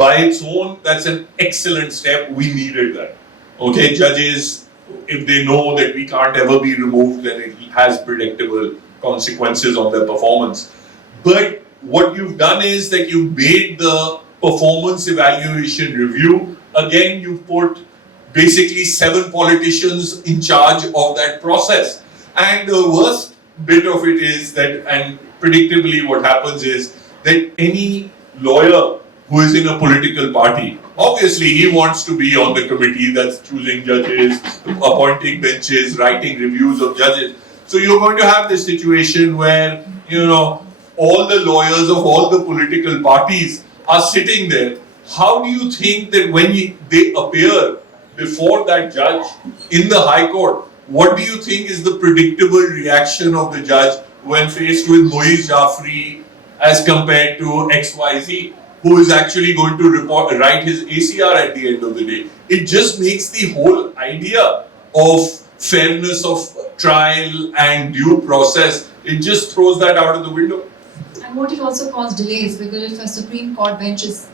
by its own, that's an excellent step. We needed that. Okay, judges, if they know that we can't ever be removed, then it has predictable consequences on their performance. But what you've done is that you made the performance evaluation review. Again, you put basically 7 politicians in charge of that process. And the worst bit of it is that, and predictably what happens is that any lawyer who is in a political party, obviously he wants to be on the committee that's choosing judges, appointing benches, writing reviews of judges. So you're going to have this situation where, all the lawyers of all the political parties are sitting there. How do you think that when they appear before that judge in the High Court, what do you think is the predictable reaction of the judge when faced with Moiz Jaferii as compared to XYZ, who is actually going to write his ACR at the end of the day? It just makes the whole idea of fairness of trial and due process, it just throws that out of the window. And what it also causes delays, because if a Supreme Court bench is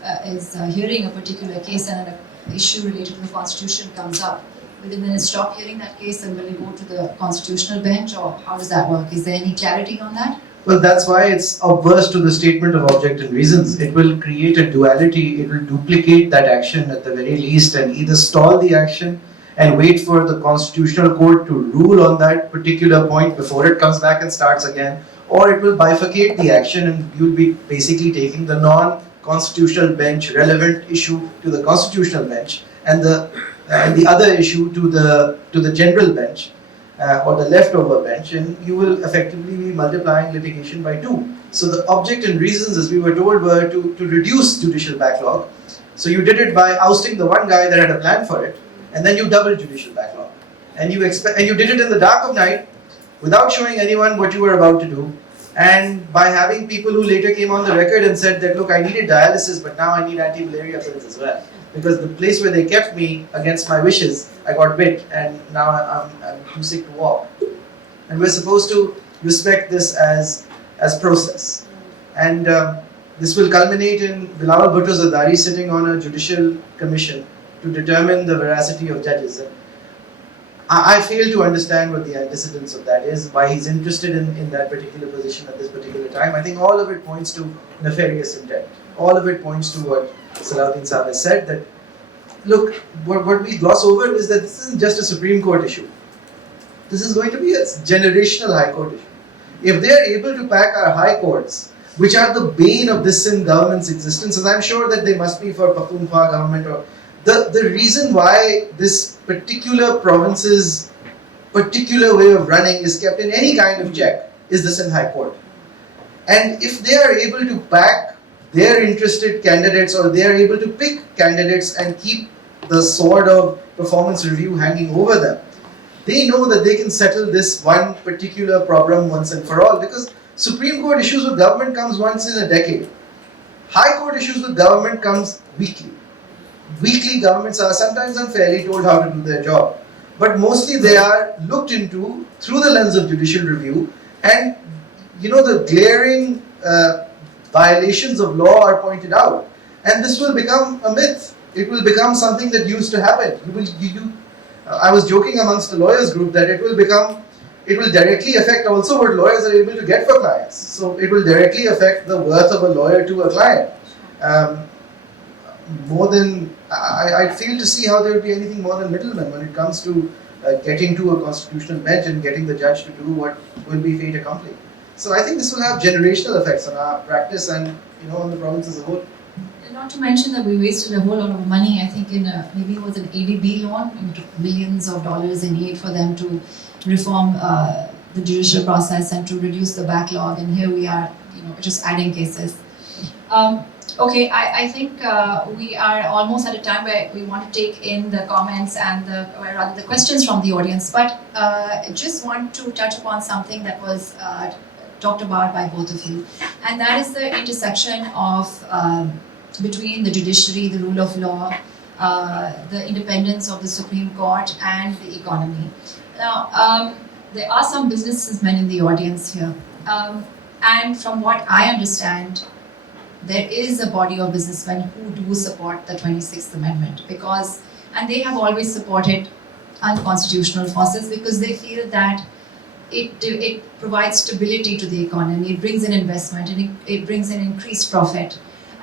hearing a particular case and an issue related to the Constitution comes up, will they then stop hearing that case and will it go to the Constitutional bench, or how does that work? Is there any clarity on that? Well, that's why it's adverse to the statement of object and reasons. It will create a duality, it will duplicate that action at the very least and either stall the action and wait for the Constitutional Court to rule on that particular point before it comes back and starts again, or it will bifurcate the action and you'll be basically taking the non-constitutional bench relevant issue to the constitutional bench and the other issue to the general bench or the leftover bench, and you will effectively be multiplying litigation by 2. So the object and reasons, as we were told, were to reduce judicial backlog. So you did it by ousting the one guy that had a plan for it, and then you doubled judicial backlog. And you did it in the dark of night, without showing anyone what you were about to do, and by having people who later came on the record and said that, look, I needed dialysis, but now I need anti-malaria pills as well. Because the place where they kept me against my wishes, I got bit, and now I'm too sick to walk. And we're supposed to respect this as process. And this will culminate in Bilawal Bhutto Zardari sitting on a judicial commission to determine the veracity of judges. And I fail to understand what the antecedents of that is, why he's interested in that particular position at this particular time. I think all of it points to nefarious intent. All of it points to what Salahuddin Saab has said, that look, what we gloss over is that this isn't just a Supreme Court issue. This is going to be a generational High Court issue. If they are able to pack our High Courts, which are the bane of this government's existence, as I'm sure that they must be for Pakhtunkhwa government, or the reason why this particular province's particular way of running is kept in any kind of check is the Sindh High Court. And if they are able to pack their interested candidates, or they are able to pick candidates and keep the sword of performance review hanging over them, they know that they can settle this one particular problem once and for all, because Supreme Court issues with government comes once in a decade. High Court issues with government comes weekly. Weekly governments are sometimes unfairly told how to do their job, but mostly they are looked into through the lens of judicial review, and the glaring violations of law are pointed out, and this will become a myth. It will become something that used to happen. I was joking amongst the lawyers group that it will directly affect also what lawyers are able to get for clients. So it will directly affect the worth of a lawyer to a client. I fail to see how there would be anything more than middlemen when it comes to getting to a constitutional bench and getting the judge to do what will be fait accompli. So I think this will have generational effects on our practice and on the province as a whole. Not to mention that we wasted a whole lot of money, I think maybe it was an ADB loan, into millions of dollars in aid for them to reform the judicial process and to reduce the backlog, and here we are, just adding cases. Okay, I think we are almost at a time where we want to take in the comments and the questions from the audience, but I just want to touch upon something that was talked about by both of you, and that is the intersection of between the judiciary, the rule of law, the independence of the Supreme Court, and the economy. Now, there are some businessmen in the audience here, and from what I understand, there is a body of businessmen who do support the 26th Amendment and they have always supported unconstitutional forces because they feel that it provides stability to the economy, it brings in investment, and it brings in increased profit.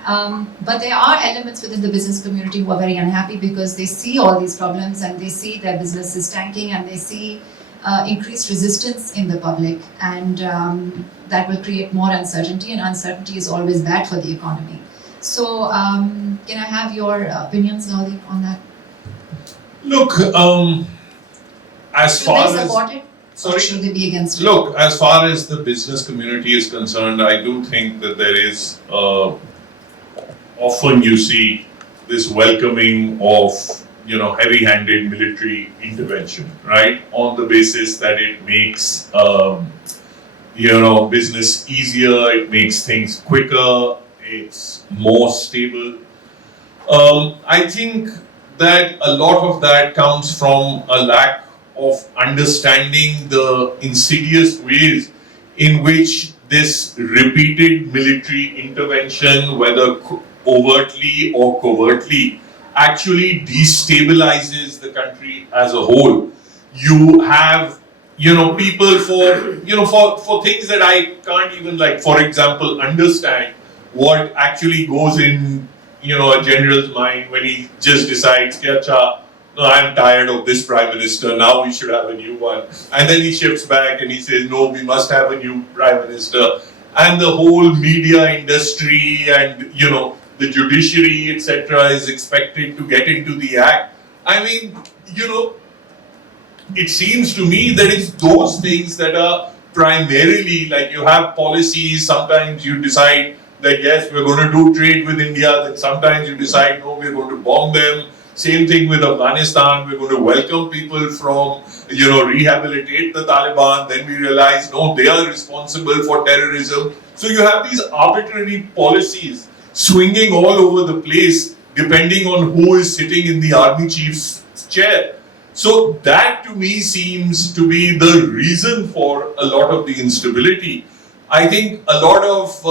But there are elements within the business community who are very unhappy because they see all these problems and they see their businesses tanking and they see increased resistance in the public, and that will create more uncertainty, and uncertainty is always bad for the economy. So, can I have your opinions, Salahuddin, on that? Look, as far Should they as support it? Or should they be against it? look, as far as the business community is concerned, I do think that there is often you see this welcoming of heavy-handed military intervention, right? On the basis that it makes business easier, it makes things quicker, it's more stable. I think that a lot of that comes from a lack of understanding the insidious ways in which this repeated military intervention, whether overtly or covertly, actually destabilizes the country as a whole. You have, people for things that I can't even, for example, understand what actually goes in, a general's mind when he just decides, no, I'm tired of this prime minister, now we should have a new one. And then he shifts back and he says, no, we must have a new prime minister. And the whole media industry and, the judiciary, etc., is expected to get into the act. I mean, it seems to me that it's those things that are primarily, you have policies, sometimes you decide that yes, we're going to do trade with India, then sometimes you decide, no, we're going to bomb them. Same thing with Afghanistan, we're going to welcome people from, rehabilitate the Taliban, then we realize, no, they are responsible for terrorism. So you have these arbitrary policies swinging all over the place, depending on who is sitting in the army chief's chair. So that to me seems to be the reason for a lot of the instability. I think a lot of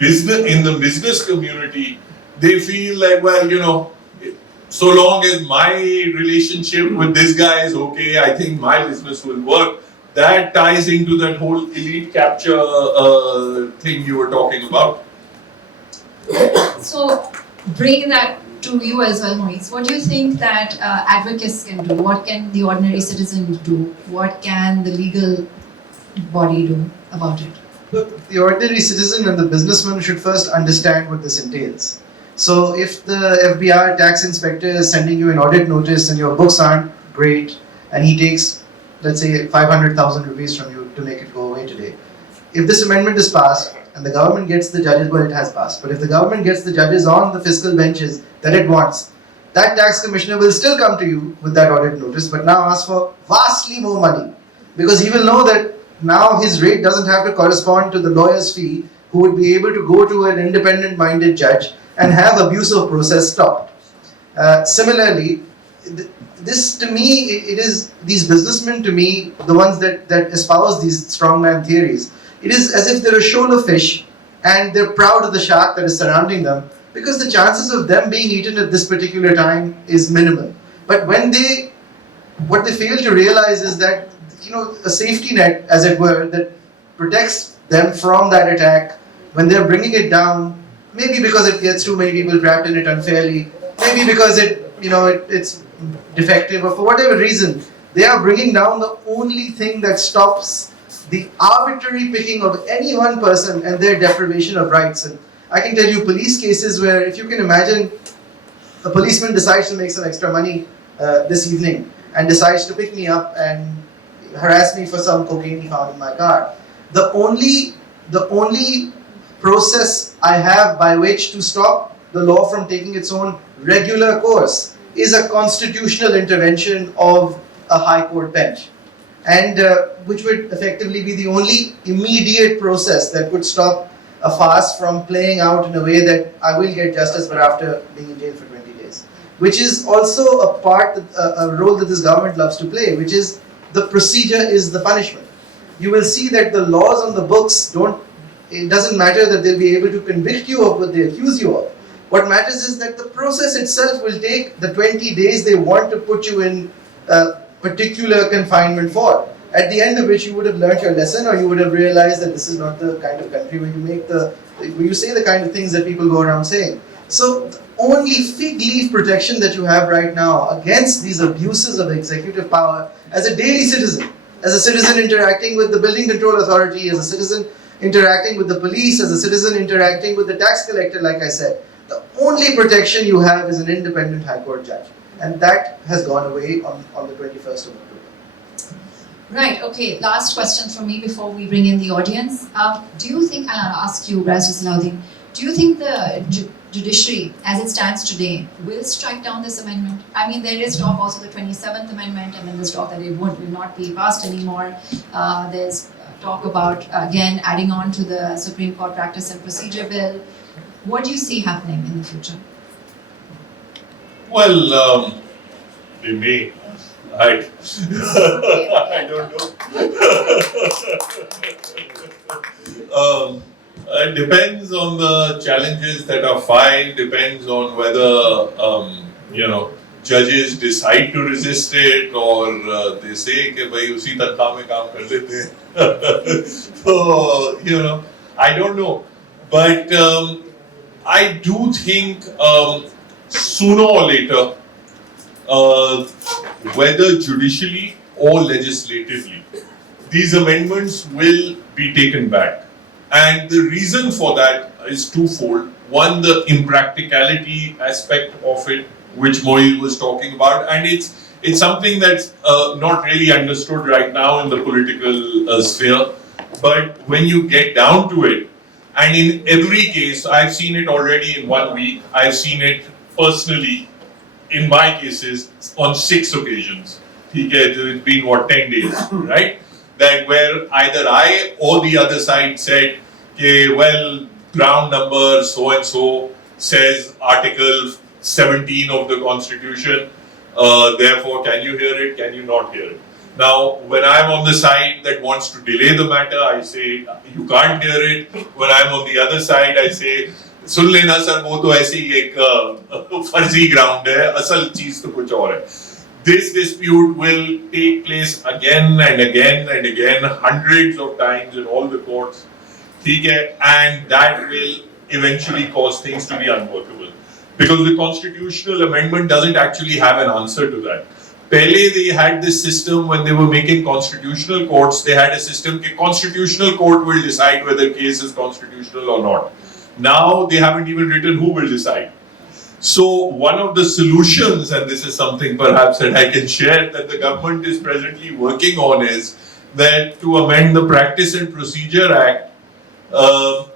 in the business community, they feel like, well, so long as my relationship with this guy is okay, I think my business will work. That ties into that whole elite capture thing you were talking about. So, bringing that to you as well, Moiz, what do you think that advocates can do? What can the ordinary citizen do? What can the legal body do about it? Look, the ordinary citizen and the businessman should first understand what this entails. So if the FBI tax inspector is sending you an audit notice and your books aren't great, and he takes, let's say, 500,000 rupees from you to make it go away today, if this amendment is passed and the government gets the judges, well, it has passed, but if the government gets the judges on the fiscal benches that it wants, that tax commissioner will still come to you with that audit notice, but now ask for vastly more money, because he will know that now his rate doesn't have to correspond to the lawyer's fee, who would be able to go to an independent-minded judge and have abuse of process stopped. Similarly, this to me, it is these businessmen to me, the ones that espouse these strongman theories, it is as if they're a shoal of fish and they're proud of the shark that is surrounding them, because the chances of them being eaten at this particular time is minimal. But what they fail to realize is that, a safety net, as it were, that protects them from that attack, when they're bringing it down, maybe because it gets too many people trapped in it unfairly, maybe because it's defective, or for whatever reason, they are bringing down the only thing that stops the arbitrary picking of any one person and their deprivation of rights. And I can tell you police cases where, if you can imagine, a policeman decides to make some extra money this evening and decides to pick me up and harass me for some cocaine he found in my car. The only process I have by which to stop the law from taking its own regular course is a constitutional intervention of a high court bench, and which would effectively be the only immediate process that would stop a farce from playing out in a way that I will get justice but after being in jail for 20 days. Which is also a role that this government loves to play, which is the procedure is the punishment. You will see that the laws on the books don't it doesn't matter that they'll be able to convict you of what they accuse you of. What matters is that the process itself will take the 20 days they want to put you in particular confinement for. At the end of which you would have learnt your lesson, or you would have realized that this is not the kind of country where you say the kind of things that people go around saying. So the only fig leaf protection that you have right now against these abuses of executive power as a daily citizen, as a citizen interacting with the building control authority, as a citizen interacting with the police, as a citizen interacting with the tax collector, like I said, the only protection you have is an independent High Court judge. And that has gone away on the 21st of October. Right, okay, last question from me before we bring in the audience. Do you think, and I'll ask you, Barrister Salahuddin, do you think the Judiciary, as it stands today, will strike down this amendment? I mean, there is talk also the 27th Amendment, and then there's talk that it will not be passed anymore. There's talk about, again, adding on to the Supreme Court Practice and Procedure Bill. What do you see happening in the future? Well, they may. I don't know. It depends on the challenges that are filed, depends on whether, judges decide to resist it, or they say कि भाई उसी तनख्वाह में काम कर लेते हैं. So, I don't know. But I do think sooner or later, whether judicially or legislatively, these amendments will be taken back. And the reason for that is twofold. One, the impracticality aspect of it, which Moiz was talking about, and it's something that's not really understood right now in the political sphere. But when you get down to it, and in every case, I've seen it already in 1 week, I've seen it personally, in my cases, on 6 occasions. It's been 10 days, right? That where either I or the other side said, okay, well, ground number so and so says Article 17 of the Constitution, therefore, can you hear it? Can you not hear it? Now, when I'm on the side that wants to delay the matter, I say, you can't hear it. When I'm on the other side, I say, सुन लेना sir, वो तो ऐसे ही एक फर्जी ground है, असल चीज तो कुछ और है. This dispute will take place again and again and again, hundreds of times in all the courts. And that will eventually cause things to be unworkable. Because the constitutional amendment doesn't actually have an answer to that. Pehle they had this system when they were making constitutional courts, they had a system that constitutional court will decide whether case is constitutional or not. Now they haven't even written who will decide. So one of the solutions, and this is something perhaps that I can share, that the government is presently working on, is that to amend the Practice and Procedure Act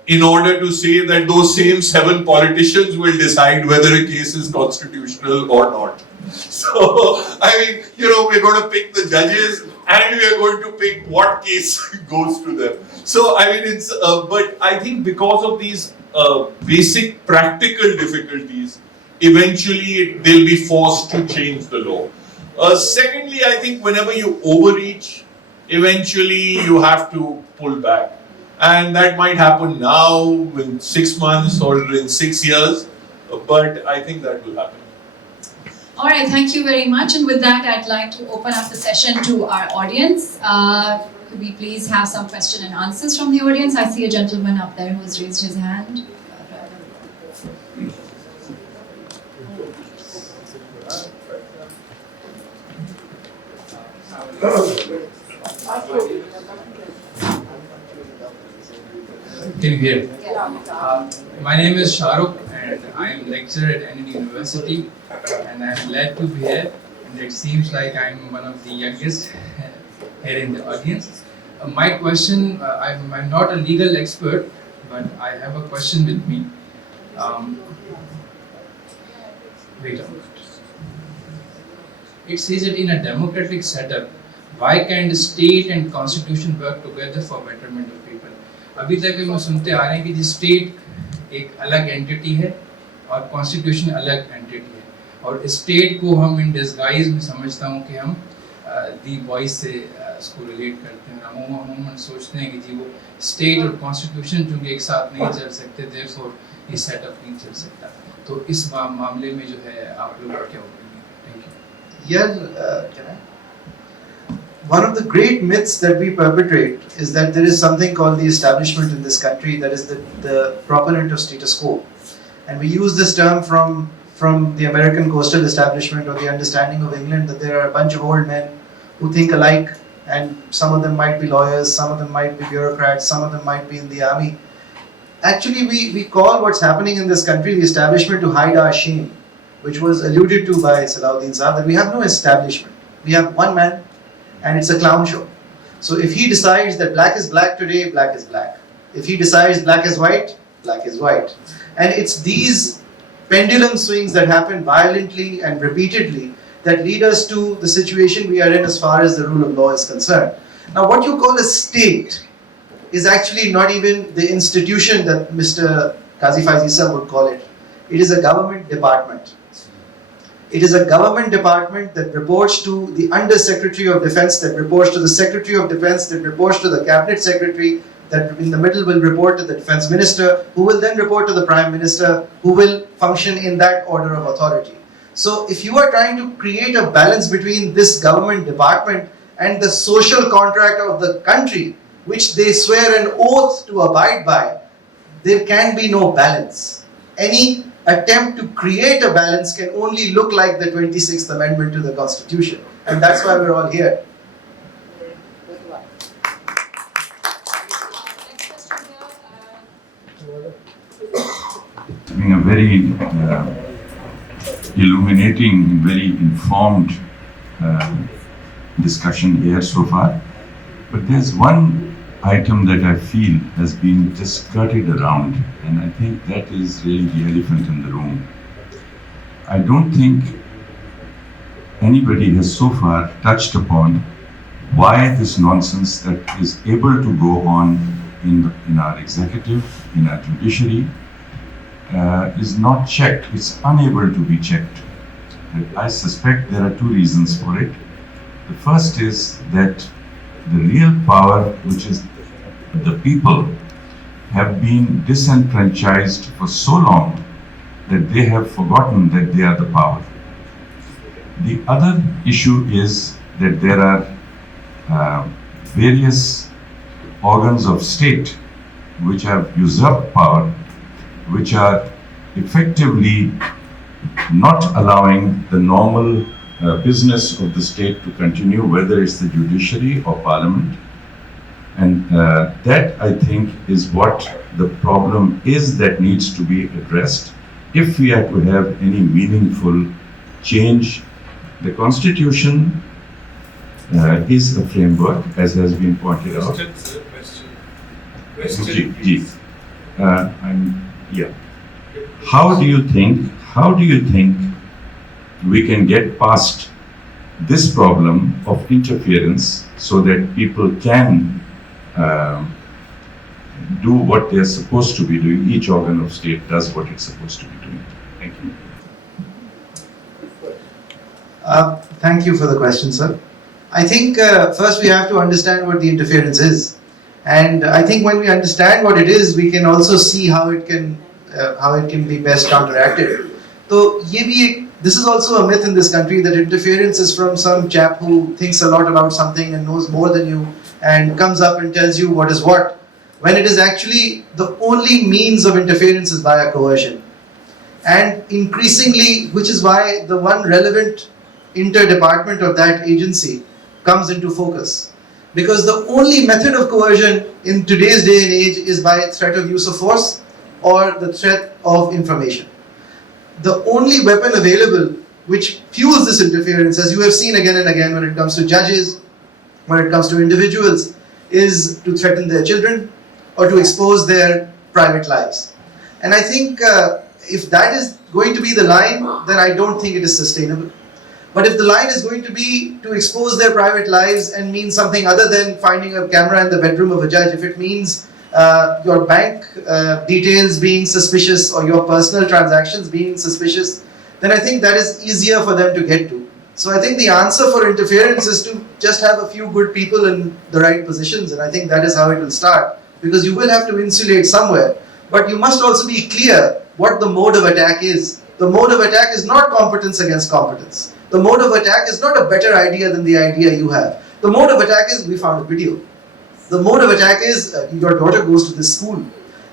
in order to say that those same 7 politicians will decide whether a case is constitutional or not. So, I mean, we're going to pick the judges and we're going to pick what case goes to them. So, I mean, it's, but I think because of these basic practical difficulties, eventually they'll be forced to change the law. Secondly, I think whenever you overreach, eventually you have to pull back. And that might happen now in 6 months or in 6 years, but I think that will happen. All right, thank you very much. And with that, I'd like to open up the session to our audience. Could we please have some question and answers from the audience? I see a gentleman up there who has raised his hand. Can you hear? My name is Shahrukh and I am lecturer at Ahmed University and I am glad to be here, and it seems like I am one of the youngest here in the audience. My question, I'm not a legal expert, but I have a question with me. Wait a minute. It says that in a democratic setup, why can't state and constitution work together for betterment of people? अभी तक हम सुनते आ रहे हैं कि जी state एक अलग entity है और कॉन्स्टिट्यूशन अलग एंटिटी है, और स्टेट को हम इन डिस्गाइज में समझता हूँ कि हम दी वॉइस से उसको रिलेट करते हैं। अमूमन सोचते हैं कि जी वो स्टेट और कॉन्स्टिट्यूशन चूँकि एक साथ नहीं चल सकते, देयरफॉर ये सेटअप नहीं चल सकता। तो इस मामले में जो है आप लोग क्या opinion? Thank Yeah, one of the great myths that we perpetrate is that there is something called the establishment in this country, that is the proponent of status quo. And we use this term from the American coastal establishment or the understanding of England that there are a bunch of old men who think alike, and some of them might be lawyers, some of them might be bureaucrats, some of them might be in the army. Actually, we call what's happening in this country the establishment to hide our shame, which was alluded to by Salahuddin Saab, that we have no establishment. We have one man, and it's a clown show. So if he decides that black is black today, black is black. If he decides black is white, black is white. And it's these pendulum swings that happen violently and repeatedly that lead us to the situation we are in as far as the rule of law is concerned. Now, what you call a state is actually not even the institution that Mr. Qazi Faizi would call it. It is a government department. It is a government department that reports to the Under Secretary of Defense, that reports to the Secretary of Defense, that reports to the Cabinet Secretary, that in the middle will report to the Defense Minister, who will then report to the Prime Minister, who will function in that order of authority. So if you are trying to create a balance between this government department and the social contract of the country, which they swear an oath to abide by, there can be no balance. Any attempt to create a balance can only look like the 26th Amendment to the Constitution. And that's why we're all here. Having a very illuminating, very informed discussion here so far. But there's one item that I feel has been just skirted around, and I think that is really the elephant in the room. I don't think anybody has so far touched upon why this nonsense that is able to go on in our executive, in our judiciary, is not checked. It's unable to be checked. I suspect there are two reasons for it. The first is that the real power, which is the people, have been disenfranchised for so long that they have forgotten that they are the power. The other issue is that there are various organs of state which have usurped power, which are effectively not allowing the normal business of the state to continue, whether it's the judiciary or parliament. And that, I think, is what the problem is that needs to be addressed if we are to have any meaningful change. The Constitution is a framework, as has been pointed out. How do you think we can get past this problem of interference so that people can do what they are supposed to be doing? Each organ of state does what it's supposed to be doing. Thank you. Thank you for the question, sir. I think first we have to understand what the interference is. And I think when we understand what it is, we can also see how it can be best counteracted. So this is also a myth in this country, that interference is from some chap who thinks a lot about something and knows more than you and comes up and tells you what is what, when it is actually the only means of interference is via coercion. And increasingly, which is why the one relevant interdepartment of that agency comes into focus. Because the only method of coercion in today's day and age is by threat of use of force or the threat of information. The only weapon available which fuels this interference, as you have seen again and again when it comes to judges, when it comes to individuals, is to threaten their children or to expose their private lives. And I think if that is going to be the line, then I don't think it is sustainable. But if the line is going to be to expose their private lives and mean something other than finding a camera in the bedroom of a judge, if it means your bank details being suspicious or your personal transactions being suspicious, then I think that is easier for them to get to. So I think the answer for interference is to just have a few good people in the right positions, and I think that is how it will start, because you will have to insulate somewhere. But you must also be clear what the mode of attack is. The mode of attack is not competence against competence. The mode of attack is not a better idea than the idea you have. The mode of attack is, we found a video. The mode of attack is, your daughter goes to this school.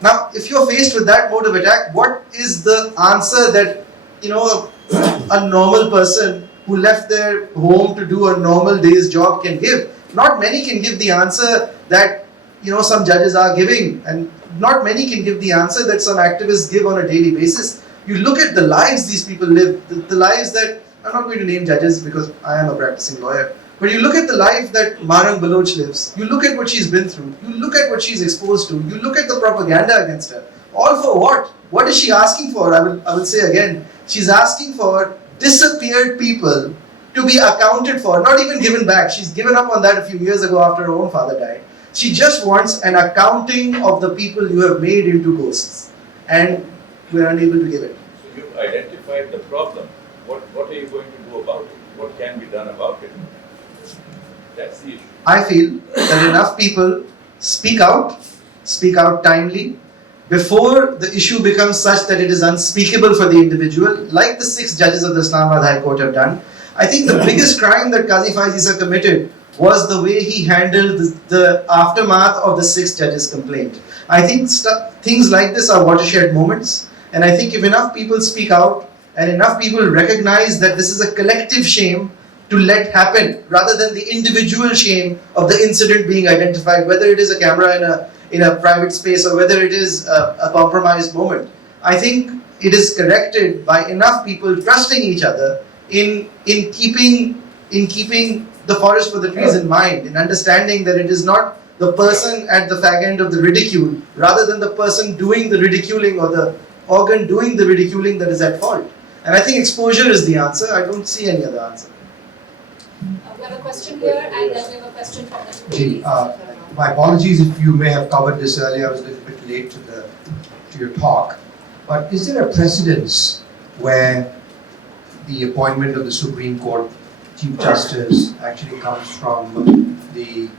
Now, if you're faced with that mode of attack, what is the answer that, a normal person who left their home to do a normal day's job can give? Not many can give the answer that, some judges are giving, and not many can give the answer that some activists give on a daily basis. You look at the lives these people live, the lives that, I'm not going to name judges because I am a practicing lawyer, but you look at the life that Marang Baloch lives, you look at what she's been through, you look at what she's exposed to, you look at the propaganda against her. All for what? What is she asking for? I will say again, she's asking for disappeared people to be accounted for, not even given back. She's given up on that a few years ago after her own father died. She just wants an accounting of the people you have made into ghosts, and we are unable to give it. So you've identified the problem. What are you going to do about it? What can be done about it? That's the issue. I feel that enough people speak out timely, before the issue becomes such that it is unspeakable for the individual, like the 6 judges of the Islamabad High Court have done. I think the biggest crime that Qazi Faiz Isa committed was the way he handled the aftermath of the 6 judges' complaint. I think things like this are watershed moments, and I think if enough people speak out and enough people recognize that this is a collective shame to let happen, rather than the individual shame of the incident being identified, whether it is a camera in a private space or whether it is a compromised moment. I think it is corrected by enough people trusting each other in keeping the forest for the trees in mind, in understanding that it is not the person at the fag end of the ridicule, rather than the person doing the ridiculing or the organ doing the ridiculing that is at fault. And I think exposure is the answer. I don't see any other answer. We have a question here, and then we have a question from the Gee, my apologies if you may have covered this earlier. I was a little bit late to your talk. But is there a precedence where the appointment of the Supreme Court Chief Justice actually comes from the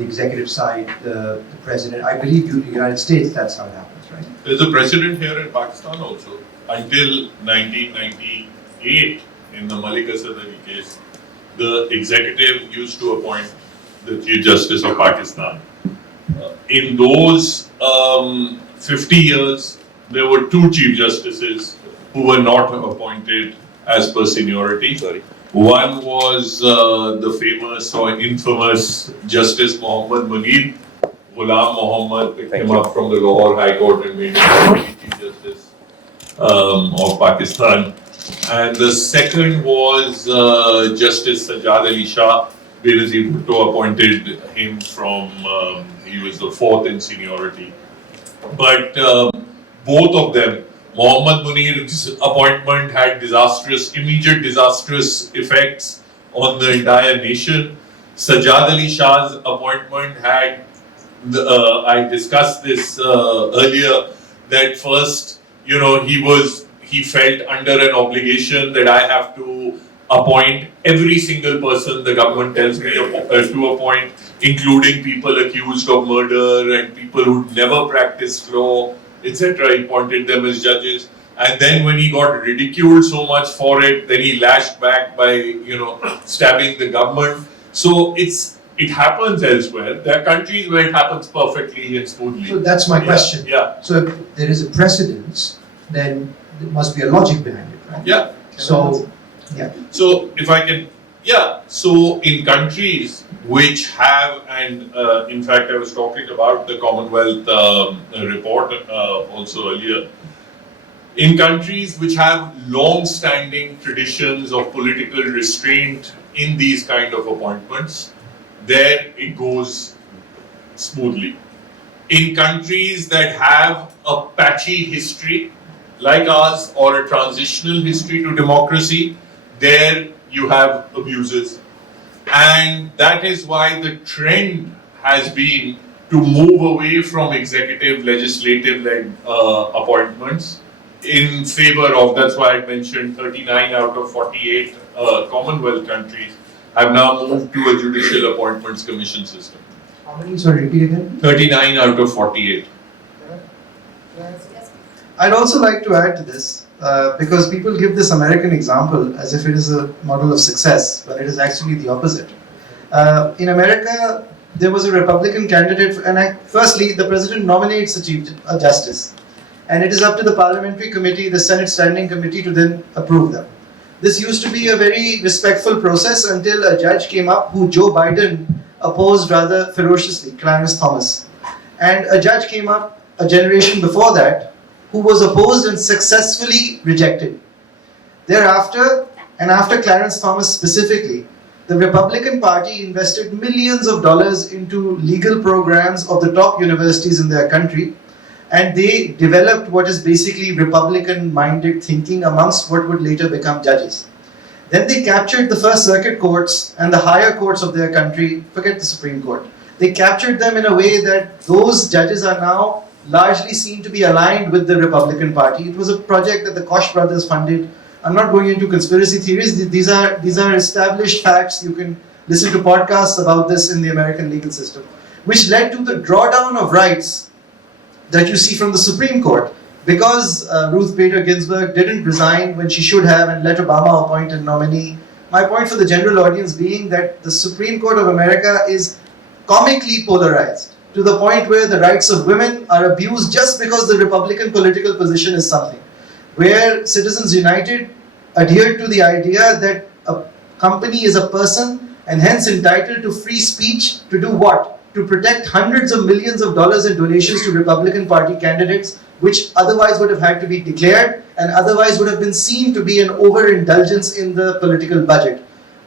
executive side, the president? I believe in the United States that's how it happens, right? There's a precedent here in Pakistan also. Until 1998, in the Malik Asadari case, the executive used to appoint the Chief Justice of Pakistan. In those 50 years, there were 2 Chief Justices who were not appointed as per seniority. One was the famous or infamous Justice Muhammad Munir. Ghulam Muhammad picked him up from the Lahore High Court and made him Chief Justice of Pakistan. And the second was Justice Sajjad Ali Shah. Benazir Bhutto appointed him from, he was the 4th in seniority. But both of them, Muhammad Munir's appointment had immediate disastrous effects on the entire nation. Sajjad Ali Shah's appointment had, I discussed this earlier, that first, he felt under an obligation that I have to appoint every single person the government tells me to appoint, including people accused of murder and people who never practiced law, etc. He appointed them as judges. And then when he got ridiculed so much for it, then he lashed back by, stabbing the government. So it happens elsewhere. There are countries where it happens perfectly and smoothly. So that's my question. Yeah. So if there is a precedence, then there must be a logic behind it, right? Yeah. So, yeah. So if I can, so in countries which have, and in fact I was talking about the Commonwealth report also earlier, in countries which have long-standing traditions of political restraint in these kind of appointments, there it goes smoothly. In countries that have a patchy history like ours or a transitional history to democracy, there you have abuses. And that is why the trend has been to move away from executive, legislative-led appointments in favor of, that's why I mentioned 39 out of 48 Commonwealth countries have now moved to a judicial appointments commission system. How many, sorry, repeat again? 39 out of 48. I'd also like to add to this, because people give this American example as if it is a model of success, when it is actually the opposite. In America, there was a Republican candidate, and firstly, the president nominates a justice, and it is up to the parliamentary committee, the Senate Standing Committee, to then approve them. This used to be a very respectful process until a judge came up who Joe Biden opposed rather ferociously, Clarence Thomas. And a judge came up a generation before that who was opposed and successfully rejected. Thereafter, and after Clarence Thomas specifically, the Republican Party invested millions of dollars into legal programs of the top universities in their country, and they developed what is basically Republican-minded thinking amongst what would later become judges. Then they captured the First Circuit courts and the higher courts of their country, forget the Supreme Court. They captured them in a way that those judges are now largely seen to be aligned with the Republican Party. It was a project that the Koch brothers funded. I'm not going into conspiracy theories. These are established facts. You can listen to podcasts about this in the American legal system, which led to the drawdown of rights that you see from the Supreme Court. Because Ruth Bader Ginsburg didn't resign when she should have and let Obama appoint a nominee. My point for the general audience being that the Supreme Court of America is comically polarized, to the point where the rights of women are abused just because the Republican political position is something. Where Citizens United adhered to the idea that a company is a person and hence entitled to free speech to do what? To protect hundreds of millions of dollars in donations to Republican Party candidates, which otherwise would have had to be declared and otherwise would have been seen to be an overindulgence in the political budget.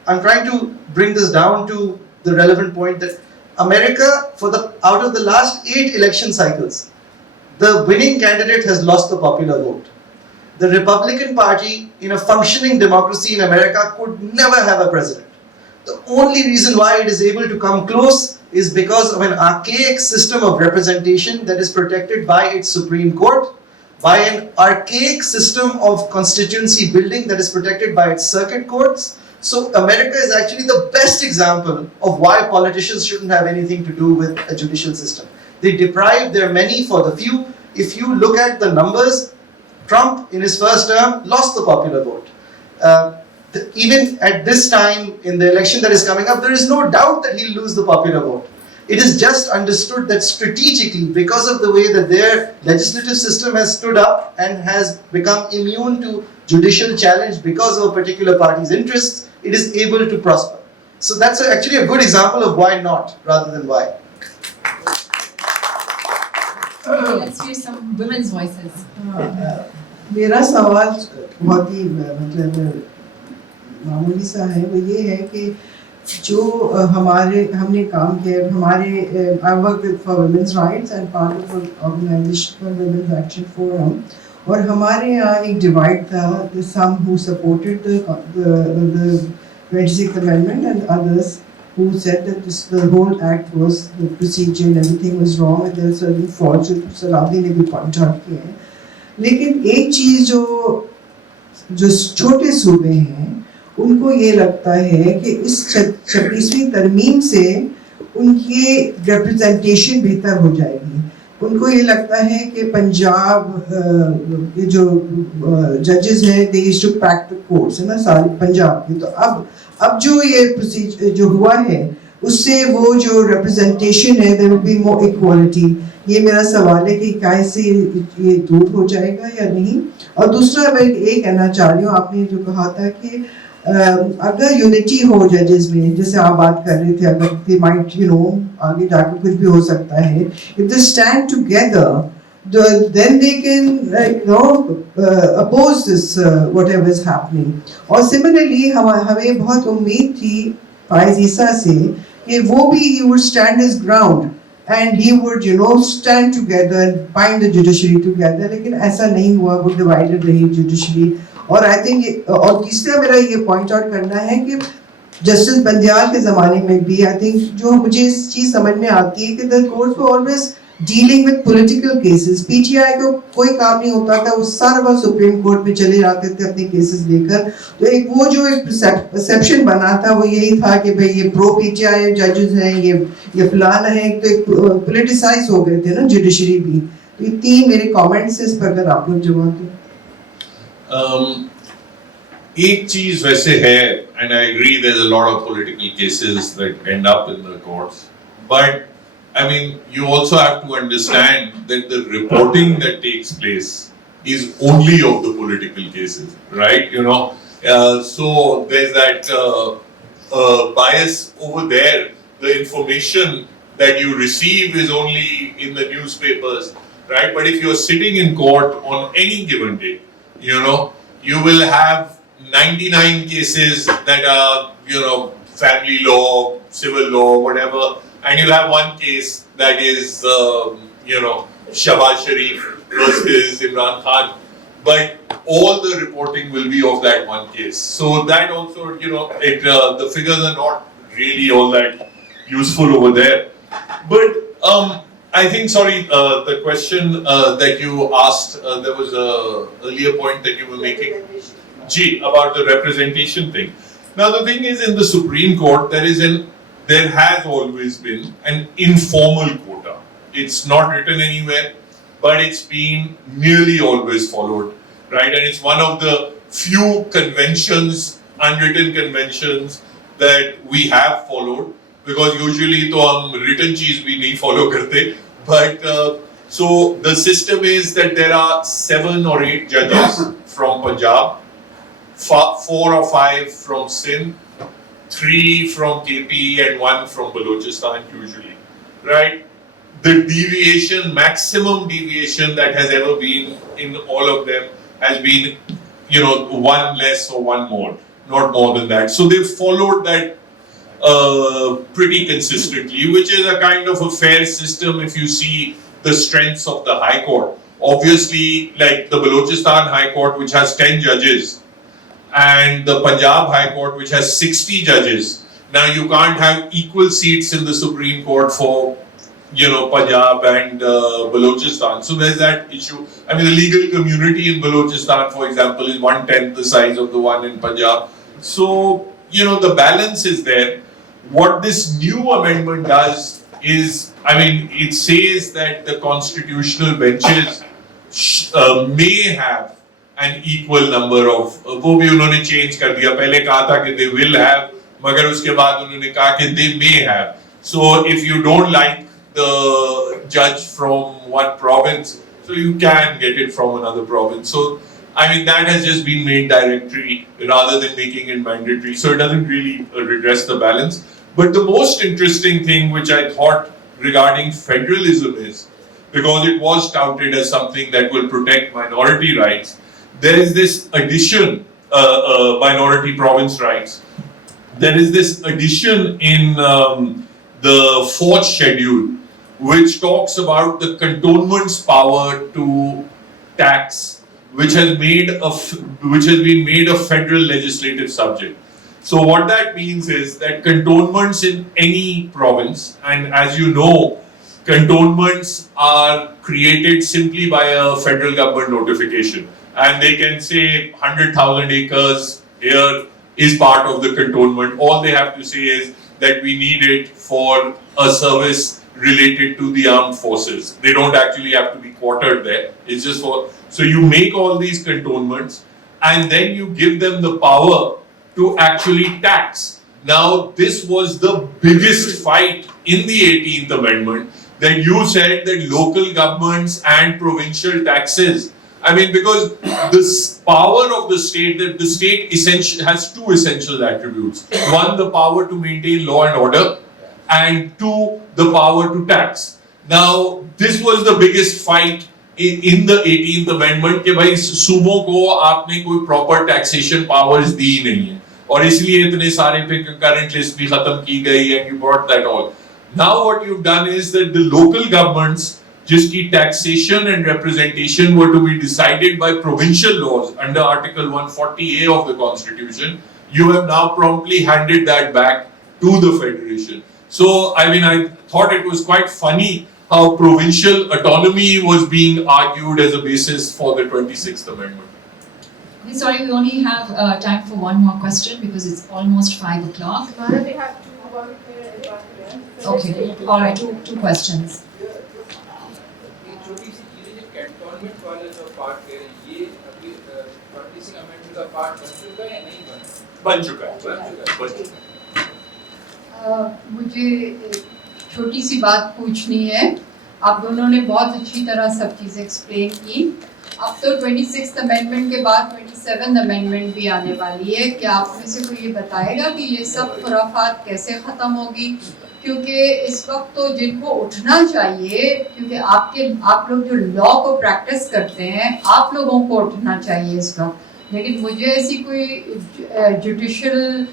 I'm trying to bring this down to the relevant point that America, out of the last 8 election cycles, the winning candidate has lost the popular vote. The Republican Party, in a functioning democracy in America, could never have a president. The only reason why it is able to come close is because of an archaic system of representation that is protected by its Supreme Court, by an archaic system of constituency building that is protected by its circuit courts. So America is actually the best example of why politicians shouldn't have anything to do with a judicial system. They deprive their many for the few. If you look at the numbers, Trump in his first term lost the popular vote. Even at this time in the election that is coming up, there is no doubt that he'll lose the popular vote. It is just understood that strategically, because of the way that their legislative system has stood up and has become immune to judicial challenge because of a particular party's interests, it is able to prosper. So that's actually a good example of why not, rather than why. Let's hear some women's voices. मेरा सवाल बहुत ही मतलब मामूली सा है, वो ये है कि जो हमने काम किया हमारे I work for women's rights and part of the organization for women's action forum, और हमारे यहाँ एक divide था, the some who supported the 26th amendment and others who said that the whole act was the procedure and everything was wrong and there are certain faults जो Salahuddin ने भी point out किए हैं. लेकिन एक चीज़ जो छोटे सूबे हैं उनको ये लगता है कि इस 26वीं तरमीम से उनकी रिप्रेजेंटेशन बेहतर हो जाएगी. उनको ये लगता है कि पंजाब के जो जजेस हैं they used to crack the courts है ना सारे पंजाब के, तो अब जो ये प्रोसीजर जो हुआ है उससे वो जो रिप्रेजेंटेशन है there will be more equality. ये मेरा सवाल है कि क्या इससे ये दूर हो जाएगा या नहीं. और दूसरा मैं ये कहना चाह रही हूँ, आपने जो कहा था कि अगर यूनिटी हो जजेस में, जैसे आप बात कर रहे थे, अगर दे माइट आगे जाकर कुछ भी हो सकता है, if they stand together then they can oppose this whatever is happening. और similarly हमें बहुत उम्मीद थी फाइज ईसा से कि वो भी he would stand his ground and he would stand together and bind the judiciary together, लेकिन ऐसा नहीं हुआ, वो divided रही judiciary. और आई थिंक और तीसरा मेरा ये पॉइंट आउट करना है कि जस्टिस बंदियाल के ज़माने में भी आई थिंक जो मुझे इस चीज़ समझ में आती है कि the courts were always dealing with political cases. PTI को कोई काम नहीं होता था, वो सारा वक्त सुप्रीम कोर्ट में चले जाते थे अपने केसेस लेकर. तो एक वो जो एक परसेप्शन बना था वो यही था कि भाई ये प्रो PTI जजेस हैं, ये फलाना है, तो एक पोलिटिसाइज हो गए थे ना जुडिशरी भी. तो ये 3 मेरे कमेंट्स इस पर अगर आप लोग जवाब दें. एक चीज वैसे है, and I agree there's a lot of political cases that end up in the courts, but I mean, you also have to understand that the reporting that takes place is only of the political cases, right? You know, so there's that bias over there. The information that you receive is only in the newspapers, right? But if you're sitting in court on any given day, you know, you will have 99 cases that are, you know, family law, civil law, whatever, and you'll have one case that is, you know, Shahbaz Sharif versus Imran Khan, but all the reporting will be of that one case. So that also, you know, the figures are not really all that useful over there. But I think, sorry, the question that you asked, there was a earlier point that you were making. About the representation thing. Now the thing is, in the Supreme Court, there has always been an informal quota. It's not written anywhere, but it's been nearly always followed, right? And it's one of the few conventions, unwritten conventions, that we have followed, because usually to hum written cheez bhi nahi follow karte. But so the system is that there are 7 or 8 judges from Punjab, 4 or 5 from Sindh, 3 from KP, and 1 from Balochistan usually, right? The deviation, maximum deviation that has ever been in all of them has been, you know, 1 less or 1 more, not more than that. So they've followed that pretty consistently, which is a kind of a fair system if you see the strengths of the High Court. Obviously, like the Balochistan High Court, which has 10 judges, and the Punjab High Court, which has 60 judges. Now you can't have equal seats in the Supreme Court for, you know, Punjab and Balochistan. So there's that issue. I mean, the legal community in Balochistan, for example, is 1/10 the size of the one in Punjab. So, you know, the balance is there. What this new amendment does is, I mean, it says that the constitutional benches may have an equal number of, वो भी उन्होंने change कर दिया. पहले कहा था कि they will have, मगर उसके बाद उन्होंने कहा कि they may have. So if you don't like the judge from one province, so you can get it from another province. So I mean, that has just been made directory rather than making it mandatory. So it doesn't really redress the balance. But the most interesting thing which I thought regarding federalism is, because it was touted as something that will protect minority rights, there is this addition, minority province rights. There is this addition in the 4th schedule, which talks about the cantonment's power to tax, which has been made a federal legislative subject. So what that means is that cantonments in any province, and as you know, cantonments are created simply by a federal government notification. And they can say 100,000 acres here is part of the cantonment. All they have to say is that we need it for a service related to the armed forces. They don't actually have to be quartered there. It's just for, so you make all these cantonments and then you give them the power to actually tax. Now, this was the biggest fight in the 18th Amendment, that you said that local governments and provincial taxes, I mean, because this power of the state, that the state has 2 essential attributes. 1, the power to maintain law and order, and 2, the power to tax. Now, this was the biggest fight in the 18th Amendment कि भाई सूबों को आपने कोई proper taxation powers दी नहीं है, और इसलिए इतने सारे पे current list भी खत्म की गई, and you brought that all. Now what you've done is that the local governments, जिसकी taxation and representation were to be decided by provincial laws under Article 140A of the Constitution, you have now promptly handed that back to the Federation. So, I mean, I thought it was quite funny how provincial autonomy was being argued as a basis for the 26th Amendment. Okay, sorry, we only have time for one more question because it's almost 5 o'clock. We have two, one here and one here. So let's Okay, take all right, two questions. ये छोटी सी चीजें जो cantonment वाले जो part कह रहे हैं ये अभी 26 अमेंडमेंट का पार्ट बन चुका है या नहीं बना? बन चुका है। मुझे एक छोटी सी बात पूछनी है। आप दोनों ने बहुत अच्छी तरह सब चीज़ें एक्सप्लेन की। अब तो 26th अमेंडमेंट के बाद 27th अमेंडमेंट भी आने वाली है। क्या आप में से कोई ये बताएगा कि ये सब खुराफात कैसे ख़त्म होगी? क्योंकि इस वक्त तो जिनको उठना चाहिए, क्योंकि आप लोग जो लॉ को प्रैक्टिस करते हैं, आप लोगों को उठना चाहिए इस वक्त। लेकिन मुझे ऐसी कोई जुडिशल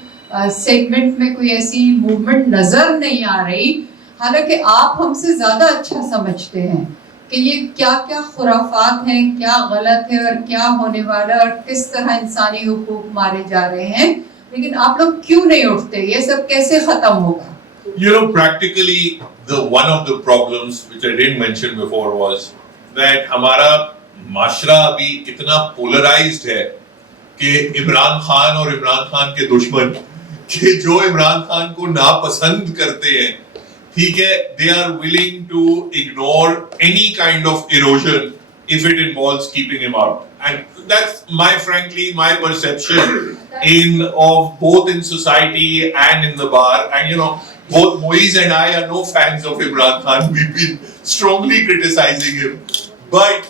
सेगमेंट में कोई ऐसी मूवमेंट नज़र नहीं आ रही, हालांकि आप हमसे ज़्यादा अच्छा समझते हैं कि ये क्या क्या खुराफात हैं, क्या गलत है और क्या होने वाला है और किस तरह इंसानी हुकूक मारे जा रहे हैं, लेकिन आप लोग क्यों नहीं उठते? ये सब कैसे ख़त्म होगा? You know, practically, one of the problems which I didn't mention before was that हमारा माशरा अभी इतना polarized है कि इमरान खान और इमरान खान के दुश्मन कि जो इमरान खान को नापसंद करते हैं, ठीक है, they are willing to ignore any kind of erosion if it involves keeping him out, and that's frankly my perception of both in society and in the bar. And you know, both Moiz and I are no fans of Imran Khan. We've been strongly criticizing him, but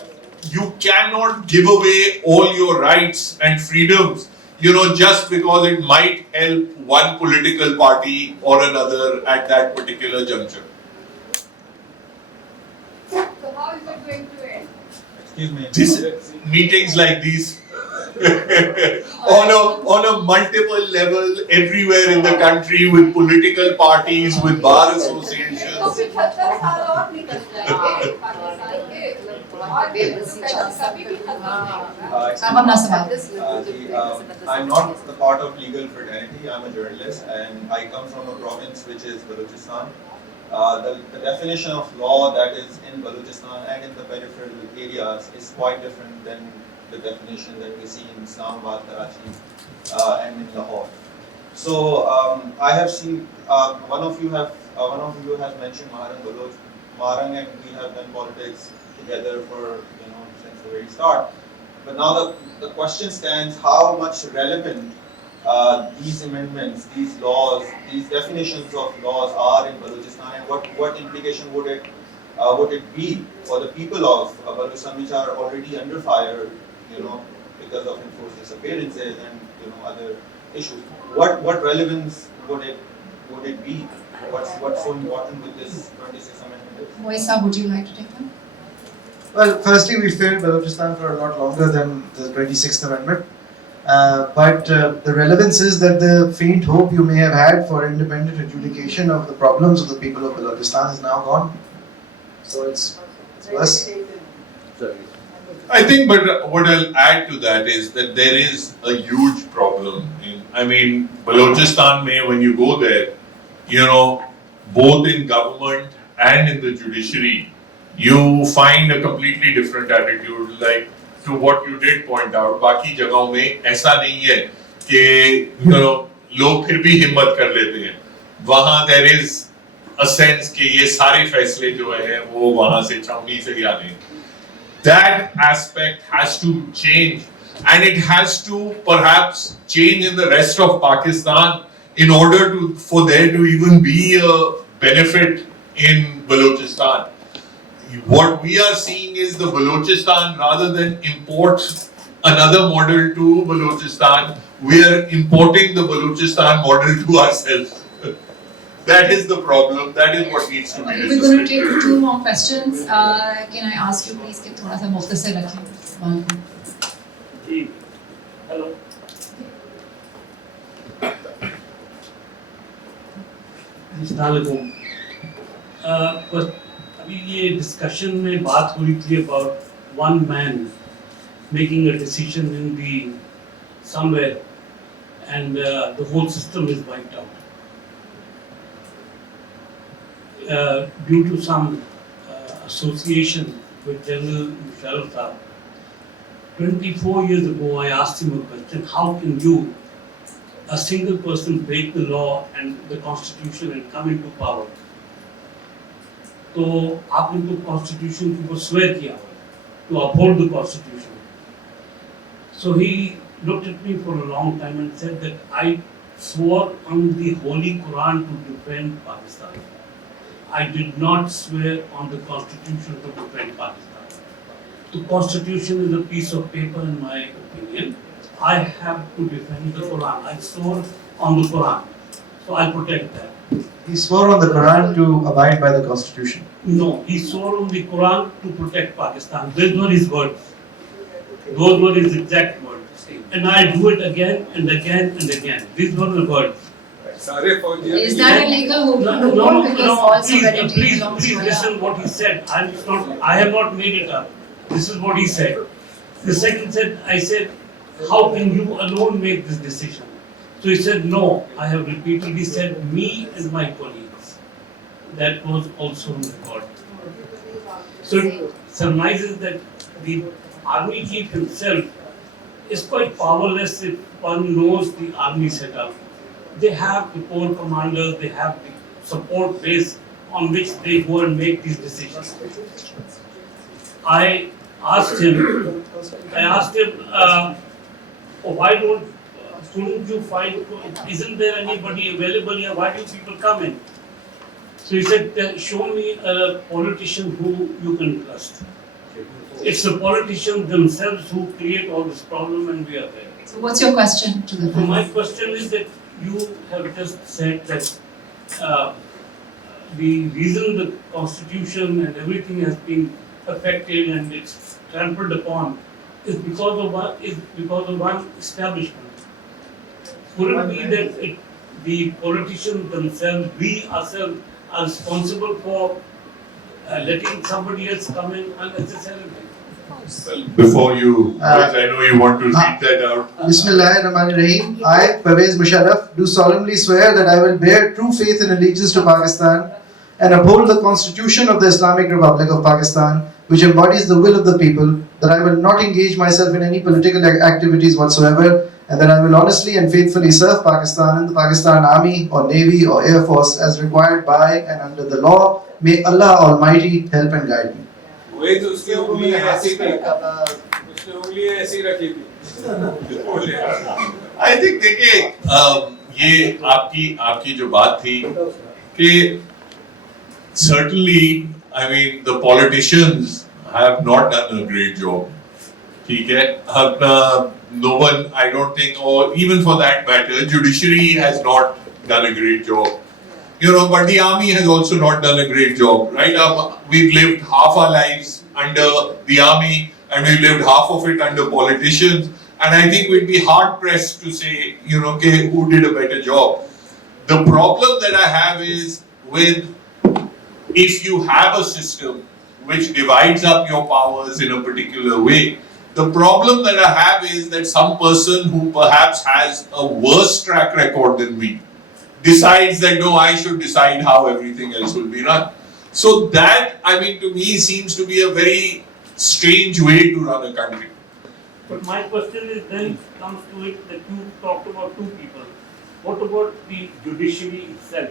you cannot give away all your rights and freedoms, you know, just because it might help one political party or another at that particular juncture. So how is it going to end? Excuse me. Meetings like these on a multiple level everywhere in the country with political parties, with bar तो associations. 75 साल और निकल जाएंगे पाकिस्तान के, और फिर तो कभी भी खत्म नहीं होगा। I'm not the part of legal fraternity. I'm a journalist and I come from a province which is Balochistan. The definition of law that is in Balochistan and in the peripheral areas is quite different than the definition that we see in Islamabad, Karachi, and in Lahore. So I have seen one of you has mentioned Maharang Baloch. Maharang and we have done politics together for since the very start. But now the question stands: how much relevant these amendments, these laws, these definitions of laws are in Balochistan, and what implication would it be for the people of Balochistan, which are already under fire, because of enforced disappearances and other issues? What relevance would it be? What's so important with this 26th Amendment? Moiz, would you like to take that? Well, firstly, we failed Balochistan for a lot longer than the 26th Amendment. But the relevance is that the faint hope you may have had for independent adjudication of the problems of the people of Balochistan is now gone. So it's worse. I think, but what I'll add to that is that there is a huge problem Balochistan when you go there, both in government and in the judiciary, you find a completely different attitude, like to what you did point out. बाकी जगहों में ऐसा नहीं है कि लोग फिर भी हिम्मत कर लेते हैं. वहाँ there is a sense कि ये सारे फैसले जो हैं वो वहाँ से छावनी से ही आने. That aspect has to change, and it has to perhaps change in the rest of Pakistan in order for there to even be a benefit in Balochistan. What we are seeing is the Balochistan, rather than import another model to Balochistan, we are importing the Balochistan model to ourselves. That is the problem. That is what needs to be We're going to resolved. take 2 more questions. Can I ask you please कि थोड़ा सा मुख्तसर रखें? जी, hello. अस्सलामुअलैकुम. अभी ये discussion में बात हुई थी about one man making a decision in the somewhere and the whole system is wiped out due to some association with General Musharraf Sahab. 24 years ago, I asked him a question: how can you, a single person, break the law and the constitution and come into power? तो आपने तो constitution को swear किया हुआ to uphold the constitution. So he looked at me for a long time and said that I swore on the Holy Quran to defend Pakistan. I did not swear on the constitution to defend Pakistan. The constitution is a piece of paper, in my opinion. I have to defend the Quran. I swore on the Quran. So I'll protect that. He swore on the Quran to abide by the constitution. No, he swore on the Quran to protect Pakistan. Those were his words. Those were his exact words. And I do it again and again and again. These were the words. Is that a legal loophole? Because all sovereignty please belongs to Allah. listen what he said. I have not made it up. This is what he said. The second said, I said, how can you alone make this decision? So he said, no, I have repeatedly said, me and my colleagues. That was also on record. So it surmises that the army chief himself is quite powerless if one knows the army setup. They have the corps commanders, they have the support base on which they go and make these decisions. I asked him, why couldn't you find, isn't there anybody available here, why do people come in? So he said, show me a politician who you can trust. It's the politicians themselves who create all this problem and we are there. So what's your question to the So my panel? question is that you have just said that the reason the constitution and everything has been affected and it's trampled upon is because of one establishment. Could it be that the politicians themselves, we ourselves, are responsible for letting somebody else come in unnecessarily? Well, before you, because I know you want to read that out. Bismillahirrahmanirrahim. I, Pervez Musharraf, do solemnly swear that I will bear true faith and allegiance to Pakistan and uphold the Constitution of the Islamic Republic of Pakistan, which embodies the will of the people, that I will not engage myself in any political activities whatsoever, and that I will honestly and faithfully serve Pakistan in the Pakistan Army or Navy or Air Force as required by and under the law. May Allah Almighty help and guide me. Moiz उसकी उंगलियां ऐसी थी, उसने उंगलियां ऐसी रखी थी. I think देखिए ये आपकी जो बात थी कि certainly I mean the politicians have not done a great job. ठीक है, no one, I don't think, or even for that matter, Judiciary has not done a great job. You know, but the army has also not done a great job, right? We've lived half our lives under the army and we've lived half of it under politicians. And I think we'd be hard pressed to say, you know, okay, who did a better job? The problem that I have is with, if you have a system which divides up your powers in a particular way, the problem that I have is that some person who perhaps has a worse track record than me decides that no, I should decide how everything else will be run. So that, I mean, to me seems to be a very strange way to run a country. But my question is then comes to it that you talked about two people. What about the judiciary itself?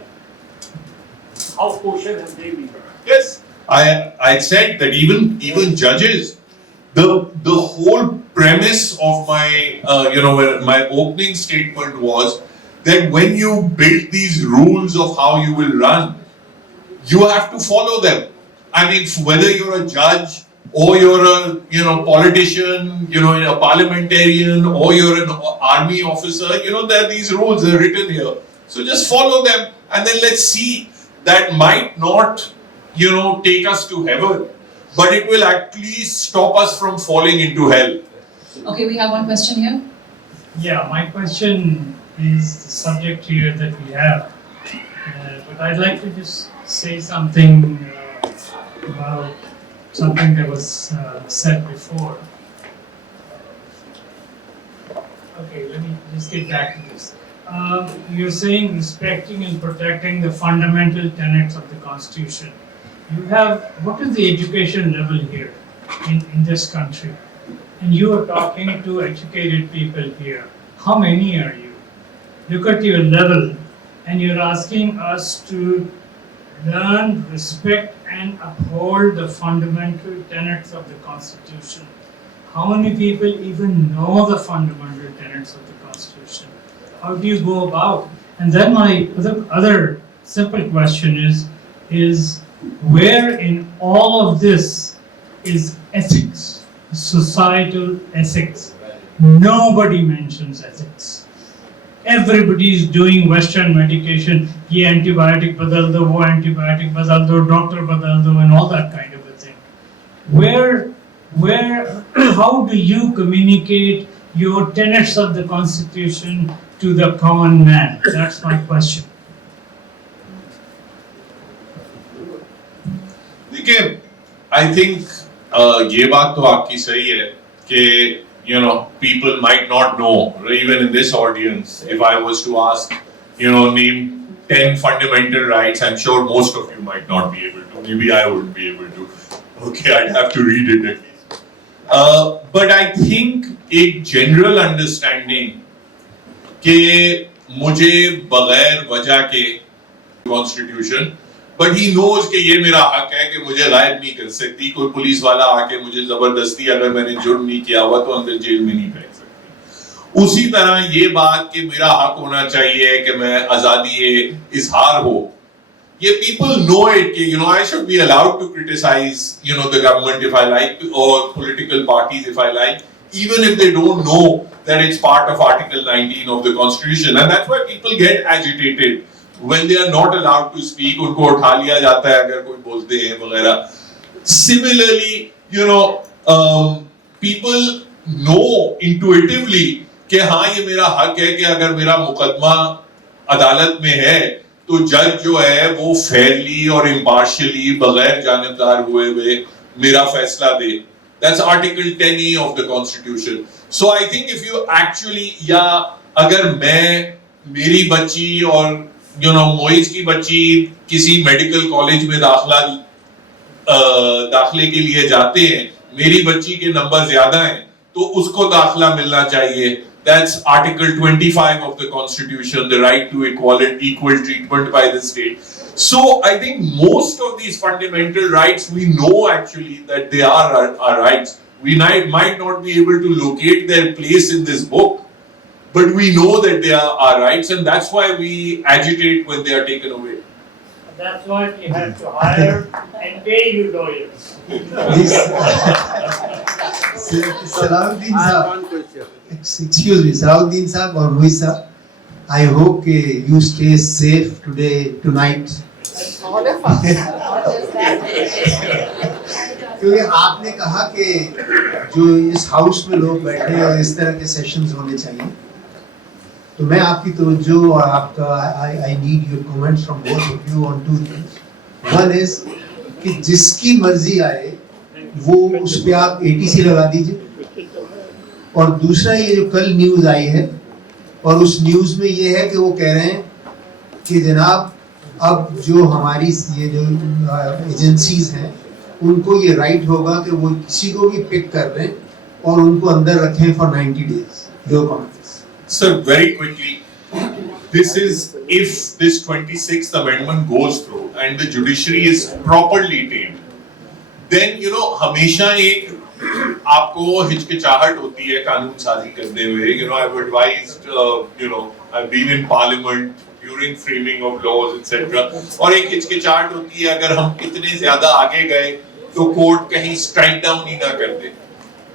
How kosher have they been? Yes, I said that even judges, the whole premise of my my opening statement was that when you build these rules of how you will run, you have to follow them. I mean, whether you're a judge or you're a politician, a parliamentarian, or you're an army officer, there are these rules that are written here. So just follow them, and then let's see. That might not, take us to heaven, but it will actually stop us from falling into hell. Okay, we have one question here. Yeah, my question is the subject here that we have. But I'd like to just say something about something that was said before. Okay, let me just get back to this. You're saying respecting and protecting the fundamental tenets of the Constitution. you have, what is the education level here in this country? And you are talking to educated people here. How many are you? Look at your level, and you're asking us to learn, respect, and uphold the fundamental tenets of the Constitution. How many people even know the fundamental tenets of the Constitution? How do you go about? And then my other simple question is where in all of this is ethics, societal ethics? Nobody mentions ethics. Everybody is doing Western medication, ye antibiotic badal do, wo antibiotic badal do, doctor badal do, and all that kind of a thing. How do you communicate your tenets of the Constitution to the common man? That's my question. देखिए, I think ये बात तो आपकी सही है कि people might not know, even in this audience, if I was to ask, name 10 fundamental rights, I'm sure most of you might not be able to. Maybe I wouldn't be able to. Okay, I'd have to read it at least. But I think a general understanding कि मुझे बगैर वजह के Constitution, but he knows कि ये मेरा हक है कि मुझे गायब नहीं कर सकती कोई पुलिस वाला आके मुझे जबरदस्ती अगर मैंने जुर्म नहीं किया हुआ तो अंदर जेल में नहीं फेंक सकती। उसी तरह ये बात कि मेरा हक होना चाहिए कि मैं आजादी इजहार हो, ये people know it कि I should be allowed to criticize the government if I like or political parties if I like, even if they don't know that it's part of Article 19 of the Constitution, and that's why people get agitated when they are not allowed to speak. उनको उठा लिया जाता है अगर कोई बोलते हैं वगैरह. Similarly, people know intuitively कि हाँ ये मेरा हक है कि अगर मेरा मुकदमा अदालत में है तो जज जो है वो फेयरली और इम्पार्शियली बगैर जानबदार हुए मेरा फैसला दे. That's Article 10A of the Constitution. So I think if you actually या अगर मेरी बच्ची और मोइज की बच्ची किसी मेडिकल कॉलेज में दाखिले के लिए जाते हैं, मेरी बच्ची के नंबर ज्यादा हैं तो उसको दाखिला मिलना चाहिए. That's Article 25 of the Constitution, the right to equal treatment by the state. So I think most of these fundamental rights we know actually that they are our rights. We might not be able to locate their place in this book, but we know that they are our rights, and that's why we agitate when they are taken away. That's why we have to hire and pay you lawyers. Salahuddin sahab, excuse me, Salahuddin sahab or Moiz sahab, I hope you stay safe tonight. All of us. क्योंकि आपने कहा कि जो इस house में लोग बैठे हैं और इस तरह के सेशंस होने चाहिए, तो मैं आपकी तवज्जो और आपका I need your comments from both of you on two things. One is कि जिसकी मर्जी आए वो उस पे आप ATC लगा दीजिए, और दूसरा ये जो कल न्यूज़ आई है और उस न्यूज़ में ये है कि वो कह रहे हैं कि जनाब अब जो हमारी ये जो एजेंसीज हैं उनको ये राइट होगा कि वो किसी को भी पिक कर लें और उनको अंदर रखें for 90 days. Your comments. Sir, very quickly, this is if this 26th amendment goes through and the judiciary is properly tamed, then हमेशा एक आपको हिचकिचाहट होती है कानून साजी करने में. I've advised, I've been in parliament during framing of laws, etc. और एक हिचकिचाहट होती है अगर हम इतने ज्यादा आगे गए तो कोर्ट कहीं स्ट्राइक डाउन ही ना कर दे.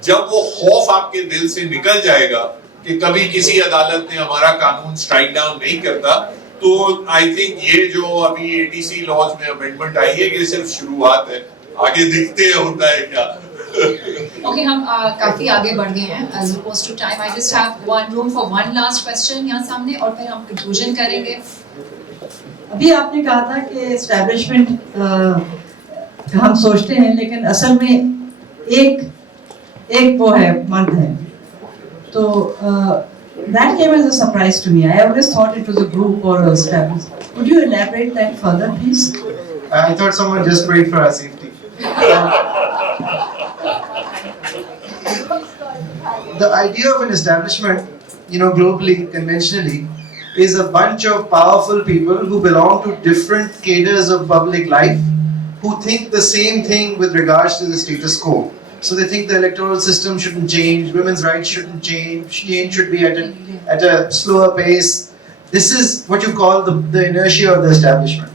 जब वो खौफ आपके दिल से निकल जाएगा कि कभी किसी अदालत ने हमारा कानून स्ट्राइक डाउन नहीं करता, तो आई थिंक ये जो अभी ATC लॉज में अमेंडमेंट आई है ये सिर्फ शुरुआत है, आगे देखते हैं होता है क्या. Okay, हम काफी आगे बढ़ गए हैं. As opposed to time, I just have room for one last question यहाँ सामने और फिर हम conclusion करेंगे. अभी आपने कहा था कि एस्टैब्लिशमेंट हम सोचते हैं लेकिन असल में एक वो है मर्द है, तो that came as a surprise to me. I always thought it was a group or a establishment. Could you elaborate that further, please? I thought someone just prayed for our safety. The idea of an establishment, globally, conventionally, is a bunch of powerful people who belong to different cadres of public life, who think the same thing with regards to the status quo. So they think the electoral system shouldn't change, women's rights shouldn't change should be at a slower pace. This is what you call the inertia of the establishment.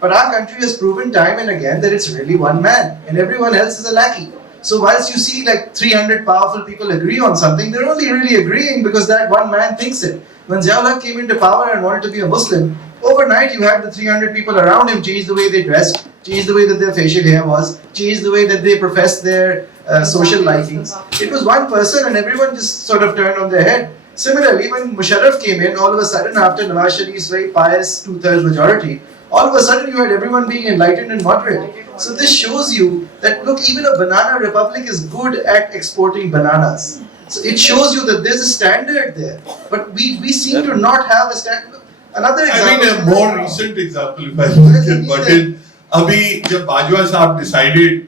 But our country has proven time and again that it's really one man and everyone else is a lackey. So whilst you see like 300 powerful people agree on something, they're only really agreeing because that one man thinks it. When Ziaullah came into power and wanted to be a Muslim, overnight you had the 300 people around him change the way they dressed, change the way that their facial hair was, change the way that they professed their social likings. It was one person and everyone just sort of turned on their head. Similarly, when Musharraf came in, all of a sudden after Nawaz Sharif's very pious 2/3 majority, all of a sudden you had everyone being enlightened and moderate. So this shows you that, look, even a banana republic is good at exporting bananas. So it shows you that there's a standard there. But we seem to not have a standard. Another example. I mean, a more recent example, if I can butt in. Abhi, jab Bajwa sahab decided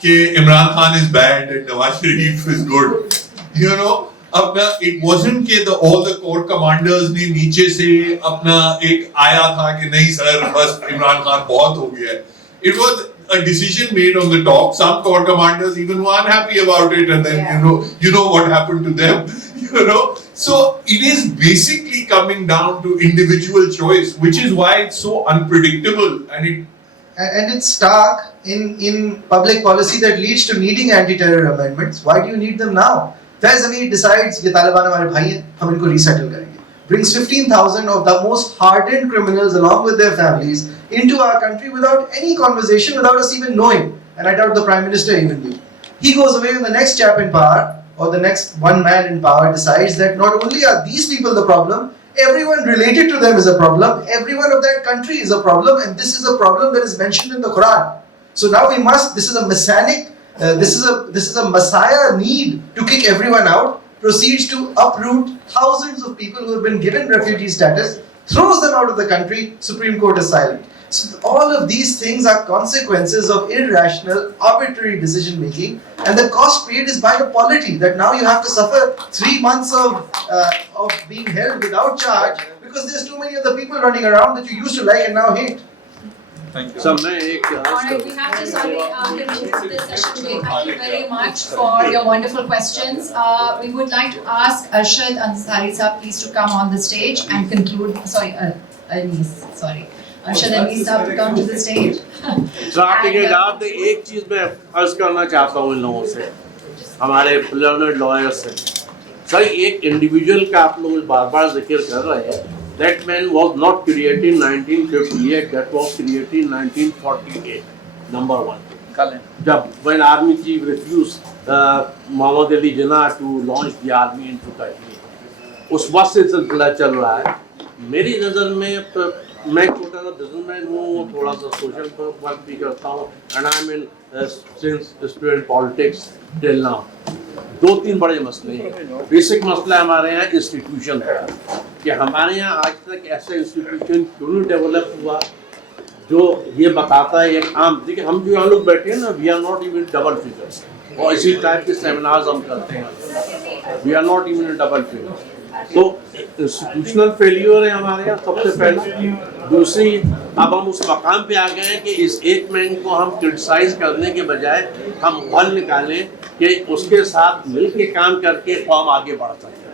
that Imran Khan is bad and Nawaz Sharif is good, it wasn't that all the corps commanders ne niche se apna ek aaya tha ki nahi sir, bas Imran Khan bahut ho gaya hai. It was a decision made on the top. Some corps commanders even were unhappy about it, and then you know what happened to them. So it is basically coming down to individual choice, which is why it's so unpredictable, and it's stark in public policy that leads to needing anti-terror amendments. Why do you need them now? Faiz Hamid decides ye Taliban hamare bhai hain, hum inko resettle karenge. Brings 15,000 of the most hardened criminals along with their families into our country without any conversation, without us even knowing. And I doubt the Prime Minister even knew. He goes away and the next chap in power, or the next one man in power, decides that not only are these people the problem, everyone related to them is a problem, everyone of that country is a problem, and this is a problem that is mentioned in the Quran. So now we must, this is a messianic, this is a messiah need to kick everyone out, proceeds to uproot thousands of people who have been given refugee status, throws them out of the country, Supreme Court is silent. So all of these things are consequences of irrational, arbitrary decision making, and the cost paid is by the polity that now you have to suffer 3 months of being held without charge because there's too many other people running around that you used to like and now hate. Thank you. Alright, we have to conclude this session today. Thank you very much for your wonderful questions. We would like to ask Arshad Ansari sahab please to come on the stage and conclude. Arshad Ali sahab to come to the stage. एक चीज मैं अर्ज करना चाहता हूँ इन लोगों से, हमारे लर्नड लॉयर से। सर, एक इंडिविजुअल का आप लोग बार-बार जिक्र कर रहे हैं। That man was not created in 1958. That was created in 1948. Number one. When Army Chief refused Muhammad Ali Jinnah to launch the army into Kashmir, उस वक्त से सिलसिला चल रहा है। मेरी नज़र में मैं छोटा सा बिजनेसमैन हूँ, थोड़ा सा सोशल वर्क भी करता हूँ, and I'm in since student politics till now. 2-3 बड़े मसले हैं। बेसिक मसला हमारे यहाँ इंस्टीट्यूशन है कि हमारे यहाँ आज तक ऐसा इंस्टीट्यूशन क्यों नहीं डेवलप हुआ जो ये बताता है एक आम, देखिए हम जो यहाँ लोग बैठे हैं ना, we are not even double figures, और इसी टाइप के सेमिनार्स हम करते हैं, we are not even double figures. तो इंस्टीट्यूशनल फेलियर है हमारे यहाँ सबसे पहले। दूसरी, अब हम उस मकाम पे आ गए हैं कि इस एक मैन को हम क्रिटिसाइज करने के बजाय हम हल निकालें कि उसके साथ मिल के काम करके कौम आगे बढ़ सके।